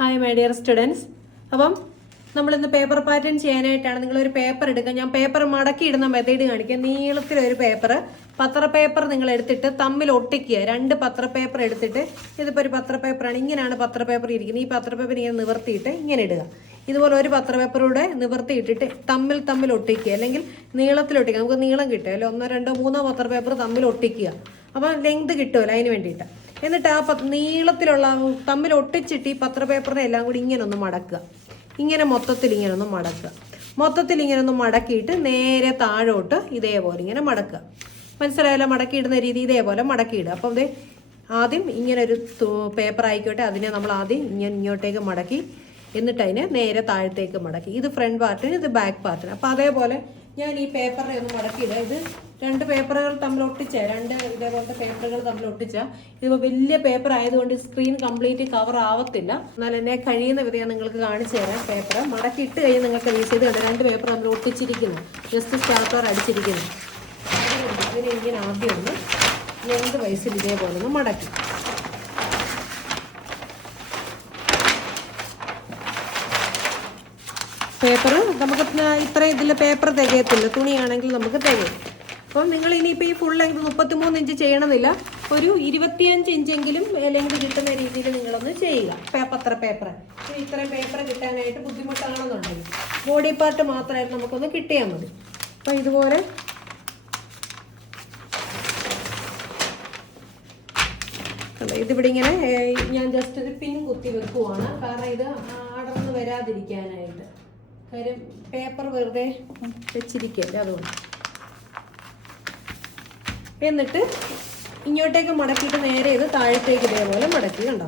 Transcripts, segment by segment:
Hi my dear students. അപ്പം നമ്മളിന്ന് paper pattern ചെയ്യാനായിട്ടാണ് നിങ്ങളൊരു പേപ്പർ എടുക്കുക. ഞാൻ പേപ്പർ മടക്കി ഇടുന്ന മെത്തേഡ് കാണിക്കാം. നീളത്തിലൊരു പേപ്പർ, പത്ര പേപ്പർ നിങ്ങൾ എടുത്തിട്ട് തമ്മിൽ ഒട്ടിക്കുക. രണ്ട് പത്ര പേപ്പർ എടുത്തിട്ട്, ഇതിപ്പോൾ ഒരു പത്ര പേപ്പറാണ്, ഇങ്ങനെയാണ് പത്ര പേപ്പർ ഇരിക്കുന്നത്. ഈ പത്ര പേപ്പർ ഇങ്ങനെ നിവർത്തിയിട്ട് ഇങ്ങനെ ഇടുക. ഇതുപോലെ ഒരു പത്ര പേപ്പറൂടെ നിവർത്തിയിട്ടിട്ട് തമ്മിൽ ഒട്ടിക്കുക, അല്ലെങ്കിൽ നീളത്തിലൊട്ടിക്കുക. നമുക്ക് നീളം കിട്ടുമല്ലോ, 1, 2, 3 പത്ര പേപ്പർ തമ്മിൽ ഒട്ടിക്കുക. അപ്പോൾ ലെങ്ത് കിട്ടുമല്ലോ, അതിന് വേണ്ടിയിട്ട്. എന്നിട്ട് ആ നീളത്തിലുള്ള തമ്മിൽ ഒട്ടിച്ചിട്ട് ഈ പത്ര പേപ്പറിനെ എല്ലാം കൂടി ഇങ്ങനെ ഒന്ന് മടക്കുക. ഇങ്ങനെ മൊത്തത്തിൽ ഇങ്ങനെ ഒന്ന് മടക്കിയിട്ട് നേരെ താഴോട്ട് ഇതേപോലെ ഇങ്ങനെ മടക്കുക. മനസ്സിലായല്ലോ? മടക്കിയിടുന്ന രീതി ഇതേപോലെ മടക്കിയിടുക. അപ്പം ഇത് ആദ്യം ഇങ്ങനെ ഒരു പേപ്പർ ആയിക്കോട്ടെ, അതിനെ നമ്മൾ ആദ്യം ഇങ്ങോട്ടേക്ക് മടക്കി, എന്നിട്ട് അതിനെ നേരെ താഴത്തേക്ക് മടക്കി. ഇത് ഫ്രണ്ട് പാർട്ടിന്, ഇത് ബാക്ക് പാർട്ടിന്. അപ്പം അതേപോലെ ഞാൻ ഈ പേപ്പറിനെ ഒന്ന് മടക്കിയിടുക. ഇത് രണ്ട് പേപ്പറുകൾ തമ്മിൽ ഒട്ടിച്ച, രണ്ട് ഇതേപോലത്തെ പേപ്പറുകൾ തമ്മിൽ ഒട്ടിച്ച, ഇതിപ്പോൾ വലിയ പേപ്പർ ആയതുകൊണ്ട് സ്ക്രീൻ കംപ്ലീറ്റ് കവർ ആവത്തില്ല. എന്നാൽ എന്നെ കഴിയുന്ന വിധം ഞാൻ നിങ്ങൾക്ക് കാണിച്ചു തരാം. പേപ്പർ മടക്കി ഇട്ട് കഴിഞ്ഞ് നിങ്ങൾക്ക് വീസ് ചെയ്ത് കണ്ട് രണ്ട് പേപ്പർ തമ്മിൽ ഒട്ടിച്ചിരിക്കുന്നു, ജസ്റ്റ് സ്റ്റാർട്ടർ അടിച്ചിരിക്കുന്നു. അതിനെ ഇങ്ങനെ ആദ്യം ഒന്ന് ലെങ്ത് വയസ്സിൽ ഇതേപോലെ ഒന്ന് മടക്കി. പേപ്പർ നമുക്ക് ഇത്രയും ഇതിൽ പേപ്പർ തികയത്തില്ല, തുണിയാണെങ്കിൽ നമുക്ക് തികയും. അപ്പം നിങ്ങൾ ഇനിയിപ്പോൾ ഈ ഫുൾ ലെങ്ത് 33 ഇഞ്ച് ചെയ്യണമെന്നില്ല, ഒരു 25 ഇഞ്ചെങ്കിലും ലെങ്ത് കിട്ടുന്ന രീതിയിൽ നിങ്ങളൊന്ന് ചെയ്യുക. പത്ര പേപ്പർ ഇത്രയും പേപ്പർ കിട്ടാനായിട്ട് ബുദ്ധിമുട്ടാണെന്നുണ്ടെങ്കിൽ ബോഡി പാർട്ട് മാത്രമായിട്ട് നമുക്കൊന്ന് കിട്ടിയാൽ മതി. അപ്പം ഇതുപോലെ ഇതിവിടെ ഇങ്ങനെ ഞാൻ ജസ്റ്റ് ഒരു പിൻ കുത്തി വെക്കുവാണ്, കാരണം ഇത് അടർന്ന് വരാതിരിക്കാനായിട്ട്. കാര്യം പേപ്പർ വെറുതെ വെച്ചിരിക്കല്ലേ, അതുകൊണ്ട്. എന്നിട്ട് ഇങ്ങോട്ടേക്ക് മടക്കിയിട്ട് നേരെ ഇത് താഴത്തേക്ക് ഇതേപോലെ മടക്കി. കണ്ടോ?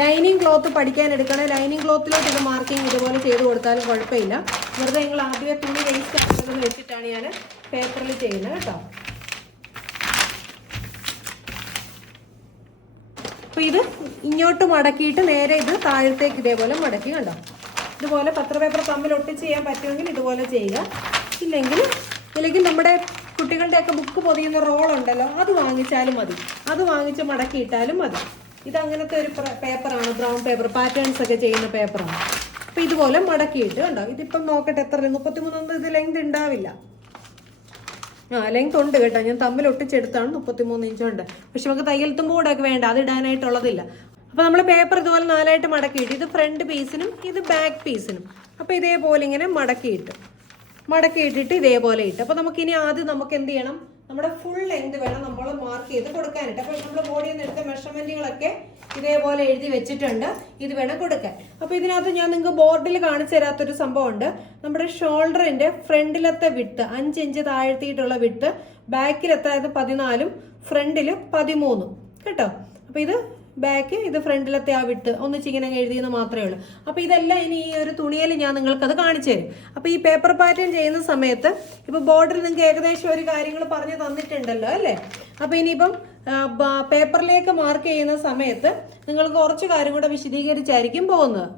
ലൈനിങ് ക്ലോത്ത് പഠിക്കാൻ എടുക്കണേ. ലൈനിങ് ക്ലോത്തിലോട്ട് ഇത് മാർക്കിങ് ഇതുപോലെ ചെയ്ത് കൊടുത്താലും കുഴപ്പമില്ല. വെറുതെ നിങ്ങൾ ആദ്യമേ തുണി വേസ്റ്റ് ആക്കുന്നതെന്ന് വെച്ചിട്ടാണ് ഞാൻ പേപ്പറിൽ ചെയ്യുന്നത് കേട്ടോ. അപ്പൊ ഇത് ഇങ്ങോട്ട് മടക്കിയിട്ട് നേരെ ഇത് താഴത്തേക്ക് ഇതേപോലെ മടക്കി. കണ്ടോ? ഇതുപോലെ പത്ര പേപ്പർ തമ്മിൽ ഒട്ടിച്ച് ചെയ്യാൻ പറ്റുമെങ്കിൽ ഇതുപോലെ ചെയ്യുക. ഇല്ലെങ്കിൽ നമ്മുടെ കുട്ടികളുടെയൊക്കെ ബുക്ക് പൊതിയുന്ന റോളുണ്ടല്ലോ, അത് വാങ്ങിച്ചാലും മതി. അത് വാങ്ങിച്ച് മടക്കിയിട്ടാലും മതി. ഇത് അങ്ങനത്തെ ഒരു പേപ്പറാണ്, ബ്രൗൺ പേപ്പർ, പാറ്റേൺസ് ഒക്കെ ചെയ്യുന്ന പേപ്പറാണ്. അപ്പം ഇതുപോലെ മടക്കിയിട്ട്. കണ്ടോ? ഇതിപ്പം നോക്കട്ടെ എത്ര 33 ഇത് ലെങ്ത് ഉണ്ടാവില്ല. ലെങ്ത് ഉണ്ട് കേട്ടോ, ഞാൻ തമ്മിൽ ഒട്ടിച്ചെടുത്താണ്. 33 ഇഞ്ചുണ്ട്. പക്ഷെ നമുക്ക് തയ്യൽ തുമ്പൂടൊക്കെ വേണ്ട, അത് ഇടാനായിട്ടുള്ളതില്ല. അപ്പോൾ നമ്മൾ പേപ്പർ ഇതുപോലെ 4ആയിട്ട് മടക്കിയിട്ട്, ഇത് ഫ്രണ്ട് പീസിനും ഇത് ബാക്ക് പീസിനും. അപ്പോൾ ഇതേപോലെ ഇങ്ങനെ മടക്കിയിട്ടിട്ട് ഇതേപോലെ ഇട്ട്. അപ്പോൾ നമുക്കിനി ആദ്യം നമുക്ക് എന്ത് ചെയ്യണം, നമ്മുടെ ഫുൾ ലെങ്ത് വേണം നമ്മൾ മാർക്ക് ചെയ്ത് കൊടുക്കാനായിട്ട്. അപ്പോൾ നമ്മൾ ബോഡിയിൽ നിന്ന് എടുത്ത മെഷർമെൻറ്റുകളൊക്കെ ഇതേപോലെ എഴുതി വെച്ചിട്ടുണ്ട്, ഇത് വേണം കൊടുക്കാൻ. അപ്പോൾ ഇതിനകത്ത് ഞാൻ നിങ്ങൾക്ക് ബോർഡിൽ കാണിച്ചു തരാത്തൊരു സംഭവമുണ്ട്. നമ്മുടെ ഷോൾഡറിൻ്റെ ഫ്രണ്ടിലത്തെ വിട്ട് 5 ഇഞ്ച് താഴ്ത്തിയിട്ടുള്ള വിട്ട്, ബാക്കിലത്തെ 14, ഫ്രണ്ടിൽ 13 കേട്ടോ. അപ്പോൾ ഇത് ബാക്ക്, ഇത് ഫ്രണ്ടിലത്തെ ആ വിട്ട് ഒന്നിച്ചിങ്ങനെ എഴുതിയെന്ന് മാത്രമേ ഉള്ളൂ. അപ്പോൾ ഇതെല്ലാം ഇനി ഈ ഒരു തുണിയിൽ ഞാൻ നിങ്ങൾക്കത് കാണിച്ചു തരും. അപ്പോൾ ഈ പേപ്പർ പാറ്റേൺ ചെയ്യുന്ന സമയത്ത് ഇപ്പോൾ ബോർഡിൽ നിങ്ങൾക്ക് ഏകദേശം ഒരു കാര്യങ്ങൾ പറഞ്ഞു തന്നിട്ടുണ്ടല്ലോ അല്ലേ. അപ്പോൾ ഇനിയിപ്പം പേപ്പറിലേക്ക് മാർക്ക് ചെയ്യുന്ന സമയത്ത് നിങ്ങൾക്ക് കുറച്ച് കാര്യം കൂടെ വിശദീകരിച്ചായിരിക്കും പോകുന്നത്.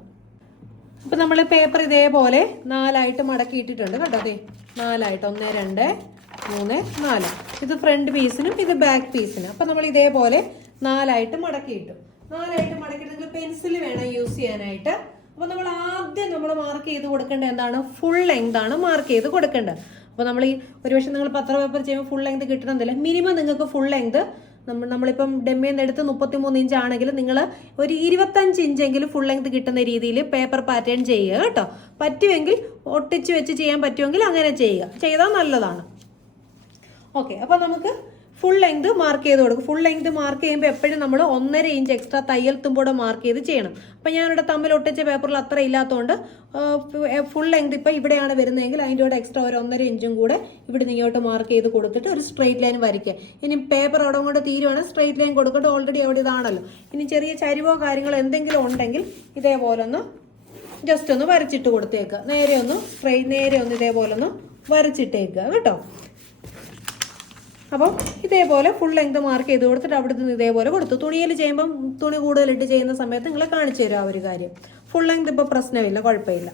അപ്പം നമ്മൾ പേപ്പർ ഇതേപോലെ 4ആയിട്ട് മടക്കിയിട്ടിട്ടുണ്ട് കേട്ടോ. അതെ, 4ആയിട്ട് 1, 2, 3, 4. ഇത് ഫ്രണ്ട് പീസിനും ഇത് ബാക്ക് പീസിനും. അപ്പം നമ്മൾ ഇതേപോലെ 4ആയിട്ട് മടക്കിയിട്ടു. 4ആയിട്ട് മടക്കിയിട്ട് നിങ്ങൾ പെൻസിൽ വേണം യൂസ് ചെയ്യാനായിട്ട്. അപ്പോൾ നമ്മൾ ആദ്യം മാർക്ക് ചെയ്ത് കൊടുക്കേണ്ടത് എന്താണ്, ഫുൾ ലെങ്ത് ആണ് മാർക്ക് ചെയ്ത് കൊടുക്കേണ്ടത്. അപ്പോൾ നമ്മൾ ഈ ഒരുപക്ഷെ നിങ്ങൾ പത്ര പേപ്പർ ചെയ്യുമ്പോൾ ഫുൾ ലെങ്ത് കിട്ടണമെന്നില്ല. മിനിമം നിങ്ങൾക്ക് ഫുൾ ലെങ്ത് നമ്മളിപ്പം ഡെമ്മിയിൽ നിന്ന് എടുത്ത് 33 ഇഞ്ച് ആണെങ്കിൽ നിങ്ങൾ ഒരു 25 ഇഞ്ചെങ്കിലും ഫുൾ ലെങ്ത് കിട്ടുന്ന രീതിയിൽ പേപ്പർ പാറ്റേൺ ചെയ്യുക കേട്ടോ. പറ്റുമെങ്കിൽ ഒട്ടിച്ച് വെച്ച് ചെയ്യാൻ പറ്റുമെങ്കിൽ അങ്ങനെ ചെയ്യുക, ചെയ്താൽ നല്ലതാണ്. ഓക്കെ, അപ്പോൾ നമുക്ക് ഫുൾ ലെങ്ത് മാർക്ക് ചെയ്ത് കൊടുക്കും. ഫുൾ ലെങ്ത് മാർക്ക് ചെയ്യുമ്പോൾ എപ്പോഴും നമ്മൾ 1.5 ഇഞ്ച് എക്സ്ട്രാ തയ്യൽ തുമ്പോടെ മാർക്ക് ചെയ്ത് ചെയ്യണം. അപ്പം ഞാനിവിടെ തമ്മിൽ ഒട്ടിച്ച പേപ്പറിൽ അത്ര ഇല്ലാത്തതുകൊണ്ട് ഫുൾ ലെങ്ത് ഇപ്പോൾ ഇവിടെയാണ് വരുന്നതെങ്കിൽ അതിൻ്റെ കൂടെ എക്സ്ട്രാ ഒരു 1.5 ഇഞ്ചും കൂടെ ഇവിടെ നിന്ന് ഇങ്ങോട്ട് മാർക്ക് ചെയ്ത് കൊടുത്തിട്ട് ഒരു സ്ട്രെയിറ്റ് ലൈൻ വരയ്ക്കുക. ഇനി പേപ്പർ അവിടെ കൊണ്ട് തീരുവാണെങ്കിൽ സ്ട്രെയിറ്റ് ലൈൻ കൊടുത്തിട്ട് ഓൾറെഡി അവിടെ ഇതാണല്ലോ. ഇനി ചെറിയ ചരിവോ കാര്യങ്ങളോ എന്തെങ്കിലും ഉണ്ടെങ്കിൽ ഇതേപോലെ ഒന്ന് ജസ്റ്റ് ഒന്ന് വരച്ചിട്ട് കൊടുത്തേക്കുക. നേരെ ഒന്ന് ഇതേപോലെ ഒന്ന് വരച്ചിട്ടേക്കുക കേട്ടോ. അപ്പം ഇതേപോലെ ഫുൾ ലെങ്ത് മാർക്ക് ചെയ്ത് കൊടുത്തിട്ട് അവിടെ നിന്ന് ഇതേപോലെ കൊടുത്തു. തുണിയിൽ ചെയ്യുമ്പം തുണി കൂടുതലിട്ട് ചെയ്യുന്ന സമയത്ത് നിങ്ങൾ കാണിച്ചു തരും ആ ഒരു കാര്യം. ഫുൾ ലെങ്ത് ഇപ്പോൾ പ്രശ്നമില്ല, കുഴപ്പമില്ല.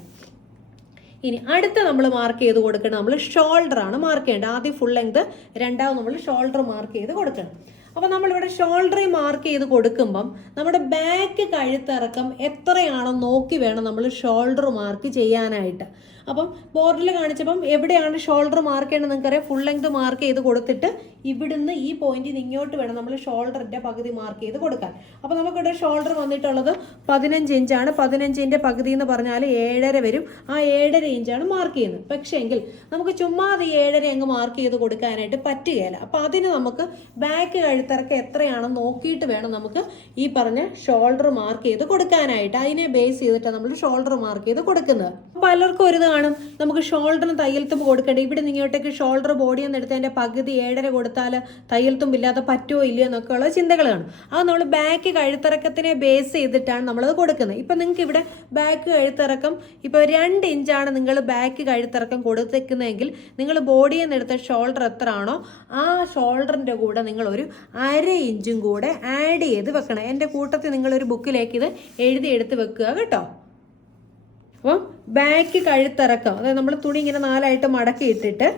ഇനി അടുത്ത നമ്മൾ മാർക്ക് ചെയ്ത് കൊടുക്കണം, നമ്മൾ ഷോൾഡർ ആണ് മാർക്ക് ചെയ്യേണ്ടത്. ആദ്യം ഫുൾ ലെങ്ത്, രണ്ടാമത് നമ്മൾ ഷോൾഡർ മാർക്ക് ചെയ്ത് കൊടുക്കണം. അപ്പോൾ നമ്മളിവിടെ ഷോൾഡറിൽ മാർക്ക് ചെയ്ത് കൊടുക്കുമ്പം നമ്മുടെ ബാക്ക് കഴുത്തിറക്കം എത്രയാണോ നോക്കി വേണം നമ്മൾ ഷോൾഡർ മാർക്ക് ചെയ്യാനായിട്ട്. അപ്പം ബോർഡിൽ കാണിച്ചപ്പം എവിടെയാണ് ഷോൾഡർ മാർക്ക് ചെയ്യണമെന്ന് നിങ്ങൾക്കറിയാം. ഫുൾ ലെങ്ത് മാർക്ക് ചെയ്ത് കൊടുത്തിട്ട് ഇവിടുന്ന് ഈ പോയിന്റിൽ നിന്ന് ഇങ്ങോട്ട് വേണം നമ്മൾ ഷോൾഡറിൻ്റെ പകുതി മാർക്ക് ചെയ്ത് കൊടുക്കാൻ. അപ്പോൾ നമുക്കിവിടെ ഷോൾഡർ വന്നിട്ടുള്ളത് 15 ഇഞ്ചാണ്. 15ൻ്റെ പകുതി എന്ന് പറഞ്ഞാൽ 7.5 വരും. ആ 7.5 ഇഞ്ചാണ് മാർക്ക് ചെയ്യുന്നത്. പക്ഷേ എങ്കിൽ നമുക്ക് ചുമ്മാതെ 7.5 അങ്ങ് മാർക്ക് ചെയ്ത് കൊടുക്കാനായിട്ട് പറ്റുകയില്ല. അപ്പോൾ അതിന് നമുക്ക് ബാക്ക് കഴുത്തിറക്കം എത്രയാണെന്ന് നോക്കിയിട്ട് വേണം നമുക്ക് ഈ പറഞ്ഞ ഷോൾഡർ മാർക്ക് ചെയ്ത് കൊടുക്കാനായിട്ട്. അതിനെ ബേസ് ചെയ്തിട്ടാണ് നമ്മൾ ഷോൾഡർ മാർക്ക് ചെയ്ത് കൊടുക്കുന്നത്. പലർക്കും ഒരു കാണും, നമുക്ക് ഷോൾഡറിന് തയ്യൽ തുമ്പ് കൊടുക്കണ്ടേ, ഇവിടെ ഇങ്ങോട്ടേക്ക് ഷോൾഡർ ബോഡി എന്ന് എടുത്തതിൻ്റെ പകുതി 7.5 കൊടുത്താൽ തയ്യൽ തുമ്പില്ലാതെ പറ്റുമോ ഇല്ലയോ എന്നൊക്കെ ഉള്ള ചിന്തകൾ കാണും. അത് നമ്മൾ ബാക്ക് കഴുത്തിറക്കത്തിനെ ബേസ് ചെയ്തിട്ടാണ് നമ്മളത് കൊടുക്കുന്നത്. ഇപ്പം നിങ്ങൾക്ക് ഇവിടെ ബാക്ക് കഴുത്തിറക്കം ഇപ്പോൾ 2 ഇഞ്ചാണ് നിങ്ങൾ ബാക്ക് കഴുത്തിറക്കം കൊടുത്തേക്കുന്നതെങ്കിൽ നിങ്ങൾ ബോഡിയിൽ നിന്ന് എടുത്ത ഷോൾഡർ എത്ര ആണോ ആ ഷോൾഡറിൻ്റെ കൂടെ നിങ്ങളൊരു 1/2 ഇഞ്ചും കൂടെ ആഡ് ചെയ്ത് വെക്കണം. എൻ്റെ കൂട്ടത്തിൽ നിങ്ങളൊരു ബുക്കിലേക്ക് ഇത് എഴുതിയെടുത്ത് വെക്കുക കേട്ടോ. അപ്പം ബാക്ക് കഴുത്തിറക്കം, അതായത് നമ്മൾ തുണി ഇങ്ങനെ 4ആയിട്ട് മടക്കി ഇട്ടിട്ട്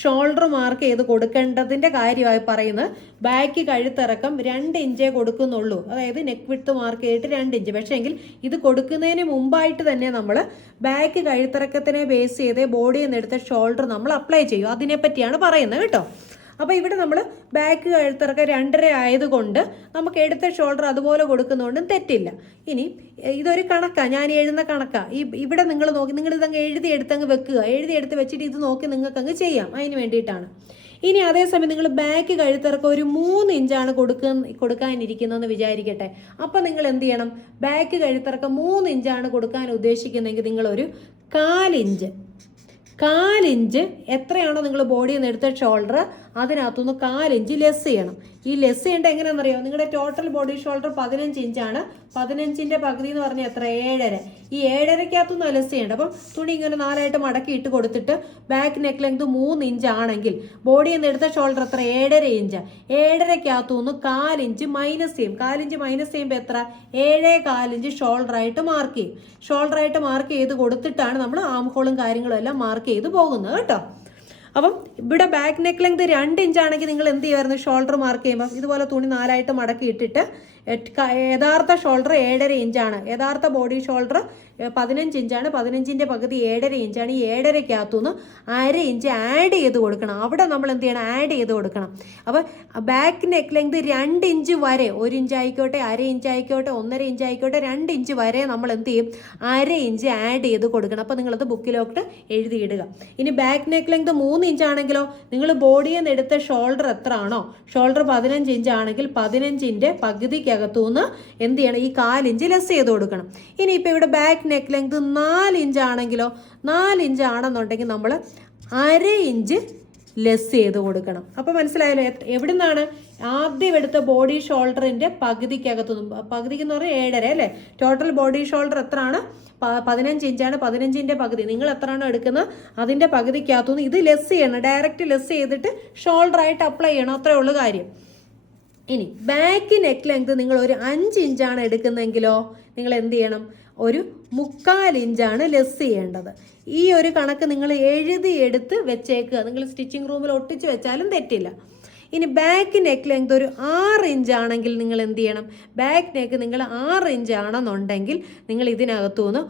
ഷോൾഡർ മാർക്ക് ചെയ്ത് കൊടുക്കേണ്ടതിൻ്റെ കാര്യമായി പറയുന്നത് ബാക്ക് കഴുത്തിറക്കം 2 ഇഞ്ചേ കൊടുക്കുന്നുള്ളൂ. അതായത് നെക്ക് വിഡ്ത്ത് മാർക്ക് ചെയ്തിട്ട് 2 ഇഞ്ച്. പക്ഷേ എങ്കിൽ ഇത് കൊടുക്കുന്നതിന് മുമ്പായിട്ട് തന്നെ നമ്മൾ ബാക്ക് കഴുത്തിറക്കത്തിനെ ബേസ് ചെയ്ത് ബോഡിയിൽ നിന്ന് എടുത്ത ഷോൾഡർ നമ്മൾ അപ്ലൈ ചെയ്യും. അതിനെപ്പറ്റിയാണ് പറയുന്നത് കേട്ടോ. അപ്പോൾ ഇവിടെ നമ്മൾ ബാക്ക് കഴുത്തിറക്കം 2.5 ആയതുകൊണ്ട് നമുക്ക് എടുത്ത ഷോൾഡർ അതുപോലെ കൊടുക്കുന്നതുകൊണ്ടും തെറ്റില്ല. ഇനി ഇതൊരു കണക്കാണ്, ഞാൻ എഴുതുന്ന കണക്കാണ്. ഇവിടെ നിങ്ങൾ നോക്കി, നിങ്ങൾ ഇതങ്ങ് എഴുതിയെടുത്തങ്ങ് വെക്കുക. എഴുതിയെടുത്ത് വെച്ചിട്ട് ഇത് നോക്കി നിങ്ങൾക്കങ്ങ് ചെയ്യാം. അതിന് വേണ്ടിയിട്ടാണ്. ഇനി അതേസമയം നിങ്ങൾ ബാക്ക് കഴുത്തിറക്കം ഒരു 3 ഇഞ്ചാണ് കൊടുക്കാനിരിക്കുന്നതെന്ന് വിചാരിക്കട്ടെ. അപ്പം നിങ്ങൾ എന്ത് ചെയ്യണം, ബാക്ക് കഴുത്തിറക്കം 3 ഇഞ്ചാണ് കൊടുക്കാൻ ഉദ്ദേശിക്കുന്നതെങ്കിൽ നിങ്ങളൊരു 1/4 ഇഞ്ച് എത്രയാണോ നിങ്ങൾ ബോഡിയിൽ നിന്ന് എടുത്ത ഷോൾഡർ അതിനകത്തുനിന്ന് 1/4 ഇഞ്ച് ലെസ് ചെയ്യണം. ഈ ലെസ് ചെയ്യേണ്ട എങ്ങനെയാണെന്നറിയോ, നിങ്ങളുടെ ടോട്ടൽ ബോഡി ഷോൾഡർ 15 ഇഞ്ചാണ്. 15ൻ്റെ പകുതി എന്ന് പറഞ്ഞാൽ എത്ര, 7.5. ഈ 7.5-ക്കകത്തുനിന്ന് ലെസ് ചെയ്യേണ്ട. അപ്പം തുണി ഇങ്ങനെ 4ആയിട്ട് മടക്കി ഇട്ട് കൊടുത്തിട്ട് ബാക്ക് നെക്ക് ലെങ്ത് 3 ഇഞ്ച് ആണെങ്കിൽ ബോഡിയിൽ നിന്ന് എടുത്ത ഷോൾഡർ എത്ര, 7.5 ഇഞ്ച്. 7.5-ക്കകത്തുനിന്ന് 1/4 ഇഞ്ച് മൈനസ് ചെയ്യും. 1/4 ഇഞ്ച് മൈനസ് ചെയ്യുമ്പോൾ എത്ര, 7.25 ഇഞ്ച് ഷോൾഡറായിട്ട് മാർക്ക് ചെയ്യും. ഷോൾഡറായിട്ട് മാർക്ക് ചെയ്ത് കൊടുത്തിട്ടാണ് നമ്മൾ ആം ഹോളും കാര്യങ്ങളും എല്ലാം മാർക്ക് ചെയ്ത് പോകുന്നത് കേട്ടോ. അപ്പം ഇവിടെ ബാക്ക് നെക്ക് ലെങ്ത് 2 ഇഞ്ചാണെങ്കിൽ നിങ്ങൾ എന്ത് ചെയ്യുമായിരുന്നു, ഷോൾഡർ മാർക്ക് ചെയ്യുമ്പോൾ ഇതുപോലെ തുണി 4ആയിട്ട് മടക്കി ഇട്ടിട്ട് യഥാർത്ഥ ഷോൾഡർ 7.5 ഇഞ്ചാണ്. യഥാർത്ഥ ബോഡി ഷോൾഡർ 15 ഇഞ്ചാണ്. 15ൻ്റെ പകുതി 7.5 ഇഞ്ചാണ്. ഈ 7.5-ക്കകത്തുനിന്ന് 1/2 ഇഞ്ച് ആഡ് ചെയ്ത് കൊടുക്കണം. അവിടെ നമ്മൾ എന്ത് ചെയ്യണം, ആഡ് ചെയ്ത് കൊടുക്കണം. അപ്പോൾ ബാക്ക് നെക്ക് ലെങ്ത് 2 ഇഞ്ച് വരെ, 1 ഇഞ്ച് ആയിക്കോട്ടെ, 1/2 ഇഞ്ച് ആയിക്കോട്ടെ, 1.5 ഇഞ്ച് ആയിക്കോട്ടെ, 2 ഇഞ്ച് വരെ നമ്മൾ എന്ത് ചെയ്യും, 1/2 ഇഞ്ച് ആഡ് ചെയ്ത് കൊടുക്കണം. അപ്പോൾ നിങ്ങളത് ബുക്കിലോട്ട് എഴുതിയിടുക. ഇനി ബാക്ക് നെക്ക് ലെങ്ത് 3 ഇഞ്ച് ആണെങ്കിലോ, നിങ്ങൾ ബോഡിയിൽ നിന്ന് എടുത്ത ഷോൾഡർ എത്ര ആണോ, ഷോൾഡർ 15 ഇഞ്ച് ആണെങ്കിൽ 15ൻ്റെ പകുതിക്കകത്തുനിന്ന് എന്ത് ചെയ്യണം, ഈ 1/4 ഇഞ്ച് ലെസ് ചെയ്ത് കൊടുക്കണം. ഇനിയിപ്പോൾ ഇവിടെ ബാക്ക് നെക്ക് ലെങ്ത് 4 ഇഞ്ച് ആണെങ്കിലോ, 4 ഇഞ്ച് ആണെന്നുണ്ടെങ്കിൽ നമ്മൾ 1/2 ഇഞ്ച് ലെസ് ചെയ്ത് കൊടുക്കണം. അപ്പോൾ മനസ്സിലായല്ലോ എവിടെ നിന്നാണ് ആദ്യം എടുത്ത ബോഡി ഷോൾഡറിൻ്റെ പകുതിക്കകത്തുനിന്ന്, പകുതിക്ക് എന്ന് പറഞ്ഞാൽ 7.5 അല്ലേ. ടോട്ടൽ ബോഡി ഷോൾഡർ എത്രയാണ്, 15 ഇഞ്ചാണ്. 15ൻ്റെ പകുതി നിങ്ങൾ എത്രയാണോ എടുക്കുന്നത് അതിൻ്റെ പകുതിക്കകത്തുനിന്ന് ഇത് ലെസ് ചെയ്യണം. ഡയറക്റ്റ് ലെസ് ചെയ്തിട്ട് ഷോൾഡറായിട്ട് അപ്ലൈ ചെയ്യണം. അത്രേ ഉള്ളൂ കാര്യം. ഇനി ബാക്ക് നെക്ക് ലെങ്ത് നിങ്ങൾ ഒരു 5 ഇഞ്ചാണ് എടുക്കുന്നതെങ്കിലോ നിങ്ങൾ എന്ത് ചെയ്യണം, ഒരു 3/4 ഇഞ്ചാണ് ലെസ് ചെയ്യേണ്ടത്. ഈ ഒരു കണക്ക് നിങ്ങൾ എഴുതിയെടുത്ത് വെച്ചേക്കുക. നിങ്ങൾ സ്റ്റിച്ചിങ് റൂമിൽ ഒട്ടിച്ച് വെച്ചാലും തെറ്റില്ല. ഇനി ബാക്ക് നെക്ക് ലെങ്ത് ഒരു 6 ഇഞ്ചാണെങ്കിൽ നിങ്ങൾ എന്ത് ചെയ്യണം, ബാക്ക് നെക്ക് നിങ്ങൾ 6 ഇഞ്ച് ആണെന്നുണ്ടെങ്കിൽ നിങ്ങൾ ഇതിനകത്തുനിന്ന്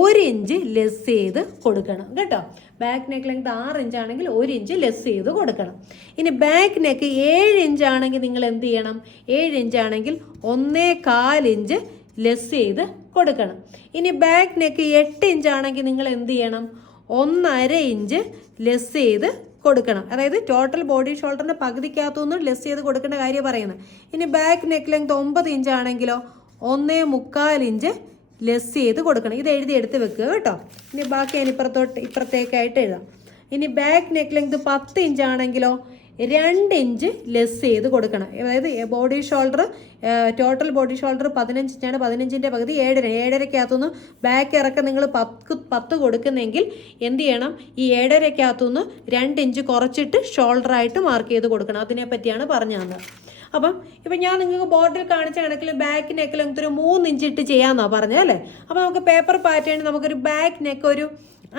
1 ഇഞ്ച് ലെസ് ചെയ്ത് കൊടുക്കണം കേട്ടോ. Back neck length 6 ഇഞ്ചാണെങ്കിൽ 1 inch less ചെയ്ത് കൊടുക്കണം. ഇനി ബാക്ക് നെക്ക് 7 ഇഞ്ചാണെങ്കിൽ നിങ്ങൾ എന്ത് ചെയ്യണം, 7 ഇഞ്ചാണെങ്കിൽ 1/4 ഇഞ്ച് ലെസ് ചെയ്ത് കൊടുക്കണം. ഇനി ബാക്ക് നെക്ക് 8 ഇഞ്ചാണെങ്കിൽ നിങ്ങൾ എന്ത് ചെയ്യണം, 1/2 ഇഞ്ച് ലെസ് ചെയ്ത് കൊടുക്കണം. അതായത് ടോട്ടൽ ബോഡി ഷോൾഡറിൻ്റെ പകുതിക്കകത്തുനിന്ന് ലെസ് ചെയ്ത് കൊടുക്കേണ്ട കാര്യം പറയുന്നത്. ഇനി back neck length 9 ഇഞ്ചാണെങ്കിലോ 1/4 inch less ചെയ്ത് കൊടുക്കണം. ഇത് എഴുതിയെടുത്ത് വെക്കുക കേട്ടോ. ഇനി ബാക്കി ഞാൻ ഇപ്പുറത്തേക്കായിട്ട് എഴുതാം. ഇനി back neck length 10 ഇഞ്ചാണെങ്കിലോ 2 inch less ചെയ്ത് കൊടുക്കണം. അതായത് body shoulder total body shoulder 15 ഇഞ്ചാണ്. 15ൻ്റെ പകുതി 7.5. 7.5-ക്കകത്തുനിന്ന് ബാക്ക് ഇറക്കം നിങ്ങൾ 10 കൊടുക്കുന്നെങ്കിൽ എന്ത് ചെയ്യണം, ഈ 7.5-ക്കകത്തുനിന്ന് 2 ഇഞ്ച് കുറച്ചിട്ട് ഷോൾഡറായിട്ട് മാർക്ക് ചെയ്ത് കൊടുക്കണം. അതിനെപ്പറ്റിയാണ് പറഞ്ഞു തന്നത്. അപ്പം ഇപ്പം ഞാൻ നിങ്ങൾക്ക് ബോർഡിൽ കാണിച്ച കണക്കിൽ ബാക്ക് നെക്ക് ലെങ്ത് ഒരു 3 ഇഞ്ച് ഇട്ട് ചെയ്യാമെന്നാണ് പറഞ്ഞത് അല്ലേ. അപ്പോൾ നമുക്ക് പേപ്പർ പാറ്റേൺ നമുക്കൊരു ബാക്ക് നെക്ക് ഒരു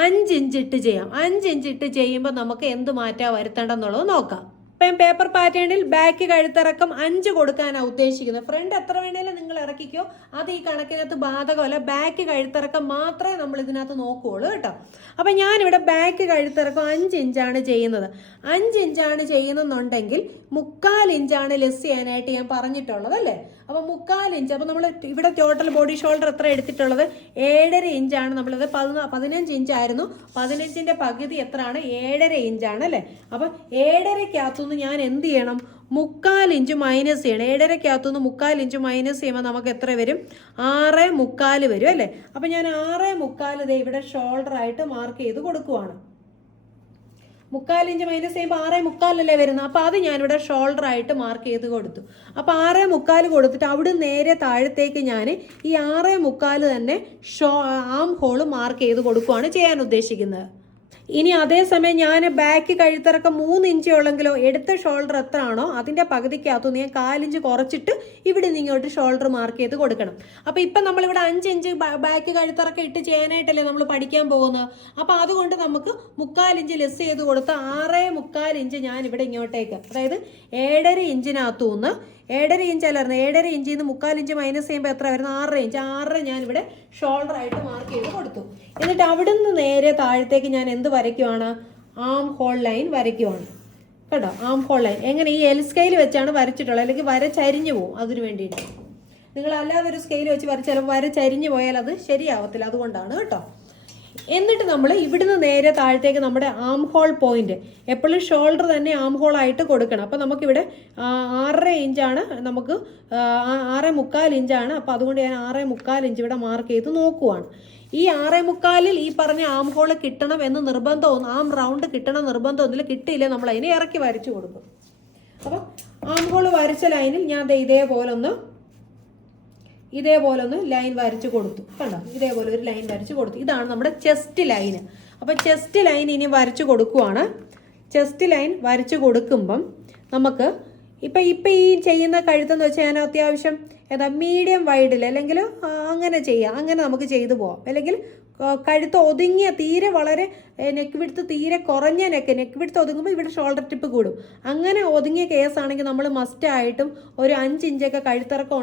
5 ഇഞ്ച് ഇട്ട് ചെയ്യാം. 5 ഇഞ്ച് ഇട്ട് ചെയ്യുമ്പോൾ നമുക്ക് എന്ത് മാറ്റാൻ വരുത്തേണ്ടെന്നുള്ളത് നോക്കാം. ഇപ്പം പേപ്പർ പാറ്റേണിൽ ബാക്ക് കഴുത്തിറക്കം 5 കൊടുക്കാനാണ് ഉദ്ദേശിക്കുന്നത്. ഫ്രണ്ട് എത്ര വേണേലും നിങ്ങൾ ഇറക്കിക്കോ, അത് ഈ കണക്കിനകത്ത് ബാധകമല്ല. ബാക്ക് കഴുത്തിറക്കം മാത്രമേ നമ്മൾ ഇതിനകത്ത് നോക്കുകയുള്ളൂ കേട്ടോ. അപ്പം ഞാനിവിടെ ബാക്ക് കഴുത്തിറക്കം 5 ഇഞ്ചാണ് ചെയ്യുന്നത്. 5 ഇഞ്ചാണ് ചെയ്യുന്നെന്നുണ്ടെങ്കിൽ 3/4 ഇഞ്ചാണ് ലെസ് ചെയ്യാനായിട്ട് ഞാൻ പറഞ്ഞിട്ടുള്ളത് അല്ലേ. അപ്പം 3/4 ഇഞ്ച്. അപ്പം നമ്മൾ ഇവിടെ ടോട്ടൽ ബോഡി ഷോൾഡർ എത്ര എടുത്തിട്ടുള്ളത്? 7.5 ഇഞ്ചാണ് നമ്മളിത്. 15 ഇഞ്ചായിരുന്നു. 15ന്റെ പകുതി എത്രയാണ്? 7.5 ഇഞ്ചാണ് അല്ലേ. അപ്പം 7.5-ക്കകത്തുനിന്ന് ഞാൻ എന്ത് ചെയ്യണം? 3/4 ഇഞ്ച് മൈനസ് ചെയ്യണം. 7.5-ക്കകത്തുനിന്ന് 3/4 ഇഞ്ച് മൈനസ് ചെയ്യുമ്പോൾ നമുക്ക് എത്ര വരും? 6.25 വരും അല്ലേ. അപ്പം ഞാൻ 6.25 ഇവിടെ ഷോൾഡർ ആയിട്ട് മാർക്ക് ചെയ്ത് കൊടുക്കുവാണ്. 3/4 ഇഞ്ച് മൈനസ് ചെയ്യുമ്പോൾ 6.25 വരുന്നത്. അപ്പോൾ അത് ഞാനിവിടെ ഷോൾഡർ ആയിട്ട് മാർക്ക് ചെയ്ത് കൊടുത്തു. അപ്പോൾ 6.25 കൊടുത്തിട്ട് അവിടെ നേരെ താഴത്തേക്ക് ഞാൻ ഈ 6.25 തന്നെ ആം ഹോൾ മാർക്ക് ചെയ്ത് കൊടുക്കുകയാണ് ചെയ്യാൻ ഉദ്ദേശിക്കുന്നത്. ഇനി അതേസമയം ഞാൻ ബാക്ക് കഴുത്തിറക്കം 3 ഇഞ്ച് ഉള്ളെങ്കിലോ എടുത്ത ഷോൾഡർ എത്ര ആണോ അതിൻ്റെ പകുതിക്കകത്തുനിന്ന് ഞാൻ 1/4 ഇഞ്ച് കുറച്ചിട്ട് ഇവിടെ ഇങ്ങോട്ട് ഷോൾഡർ മാർക്ക് ചെയ്ത് കൊടുക്കണം. അപ്പോൾ ഇപ്പം നമ്മളിവിടെ 5 ഇഞ്ച് ബാക്ക് കഴുത്തിറക്കം ഇട്ട് ചെയ്യാനായിട്ടല്ലേ നമ്മൾ പഠിക്കാൻ പോകുന്നത്. അപ്പോൾ അതുകൊണ്ട് നമുക്ക് 3/4 ഇഞ്ച് ലെസ് ചെയ്ത് കൊടുത്ത് 6.25 ഇഞ്ച് ഞാൻ ഇവിടെ ഇങ്ങോട്ടേക്ക്, അതായത് 7.5 ഇഞ്ചിനകത്തുനിന്ന് 7.5 ഇഞ്ച് അല്ലായിരുന്നു, 7.5 ഇഞ്ചിൽ നിന്ന് 3/4 ഇഞ്ച് മൈനസ് ചെയ്യുമ്പോൾ എത്ര വരുന്നത്? 6 ഇഞ്ച്. 6 ഞാനിവിടെ ഷോൾഡർ ആയിട്ട് മാർക്ക് ചെയ്ത് കൊടുത്തു. എന്നിട്ട് അവിടെ നിന്ന് നേരെ താഴത്തേക്ക് ഞാൻ എന്ത് വരയ്ക്കുവാണ്? ആം ഹോൾ ലൈൻ വരയ്ക്കുവാണ് കേട്ടോ. ആം ഹോൾ ലൈൻ എങ്ങനെ? ഈ എൽ സ്കെയിൽ വെച്ചാണ് വരച്ചിട്ടുള്ളത്, അല്ലെങ്കിൽ വരച്ചരിഞ്ഞു പോകും. അതിന് വേണ്ടിയിട്ട് നിങ്ങൾ അല്ലാതെ ഒരു സ്കെയിൽ വെച്ച് വരച്ചാലും വരച്ചരിഞ്ഞു പോയാൽ അത് ശരിയാവത്തില്ല, അതുകൊണ്ടാണ് കേട്ടോ. എന്നിട്ട് നമ്മൾ ഇവിടുന്ന് നേരെ താഴത്തേക്ക് നമ്മുടെ ആം ഹോൾ പോയിന്റ് എപ്പോഴും ഷോൾഡർ തന്നെ ആം ഹോൾ ആയിട്ട് കൊടുക്കണം. അപ്പോൾ നമുക്കിവിടെ 6.5 ഇഞ്ചാണ്, നമുക്ക് 6.25 ഇഞ്ചാണ്. അപ്പോൾ അതുകൊണ്ട് ഞാൻ 6.25 ഇഞ്ച് ഇവിടെ മാർക്ക് ചെയ്ത് നോക്കുവാണ്. ഈ 6.25 ഈ പറഞ്ഞ ആം ഹോൾ കിട്ടണം എന്ന് നിർബന്ധമൊന്നും, ആം റൗണ്ട് കിട്ടണം നിർബന്ധമൊന്നുമില്ല. കിട്ടിയില്ല നമ്മൾ അതിനെ ഇറക്കി വരച്ചു കൊടുക്കും. അപ്പം ആം ഹോൾ വരച്ച ലൈനിൽ ഞാൻ ഇതേപോലെ ഒന്ന് ലൈൻ വരച്ച് കൊടുത്തു കണ്ടോ. ഇതേപോലെ ഒരു ലൈൻ വരച്ച് കൊടുത്തു. ഇതാണ് നമ്മുടെ ചെസ്റ്റ് ലൈന്. അപ്പോൾ ചെസ്റ്റ് ലൈൻ ഇനി വരച്ച് കൊടുക്കുവാണ്. ചെസ്റ്റ് ലൈൻ വരച്ച് കൊടുക്കുമ്പം നമുക്ക് ഇപ്പം ഈ ചെയ്യുന്ന കഴുത്തെന്ന് വെച്ചാൽ ഞാൻ അത്യാവശ്യം മീഡിയം വൈഡിൽ അല്ലെങ്കിൽ അങ്ങനെ ചെയ്യാം, അങ്ങനെ നമുക്ക് ചെയ്തു പോവാം. അല്ലെങ്കിൽ കഴുത്ത് ഒതുങ്ങിയ തീരെ വളരെ നെക്ക് വിഡ്ത്ത് തീരെ കുറഞ്ഞ നെക്ക് വിഡ്ത്ത് ഒതുങ്ങുമ്പോൾ ഇവിടെ ഷോൾഡർ ടിപ്പ് കൂടും. അങ്ങനെ ഒതുങ്ങിയ കേസാണെങ്കിൽ നമ്മൾ മസ്റ്റായിട്ടും ഒരു 5 ഇഞ്ചൊക്കെ കഴുത്തിറക്കം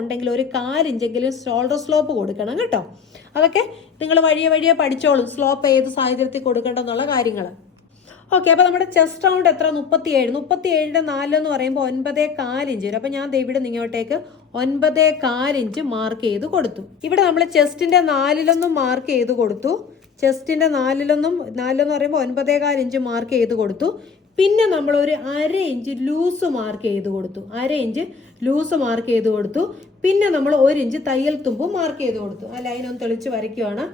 ഉണ്ടെങ്കിൽ ഒരു 4 ഇഞ്ചെങ്കിലും ഷോൾഡർ സ്ലോപ്പ് കൊടുക്കണം കേട്ടോ. അതൊക്കെ നിങ്ങൾ വഴിയെ പഠിച്ചോളും, സ്ലോപ്പ് ഏത് സാഹചര്യത്തിൽ കൊടുക്കേണ്ടെന്നുള്ള കാര്യങ്ങൾ. ഓക്കെ, അപ്പോൾ നമ്മുടെ ചെസ്റ്റ് റൗണ്ട് എത്ര? 37ന്റെ 4 എന്ന് പറയുമ്പോൾ 9.25 ഇഞ്ച് വരും. അപ്പോൾ ഞാൻ ഇവിടെ ഇങ്ങോട്ടേക്ക് 9.25 ഇഞ്ച് മാർക്ക് ചെയ്ത് കൊടുത്തു. ഇവിടെ നമ്മൾ ചെസ്റ്റിൻ്റെ 4 മാർക്ക് ചെയ്ത് കൊടുത്തു. ചെസ്റ്റിൻ്റെ 4 എന്ന് പറയുമ്പോൾ 9.25 ഇഞ്ച് മാർക്ക് ചെയ്ത് കൊടുത്തു. പിന്നെ നമ്മൾ ഒരു 1/2 ഇഞ്ച് ലൂസ് മാർക്ക് ചെയ്ത് കൊടുത്തു. 1/2 ഇഞ്ച് ലൂസ് മാർക്ക് ചെയ്ത് കൊടുത്തു. പിന്നെ നമ്മൾ 1 ഇഞ്ച് തയ്യൽ തുമ്പ് മാർക്ക് ചെയ്ത് കൊടുത്തു. ആ ലൈൻ ഒന്ന് തെളിച്ച് വരയ്ക്കുവാണ്.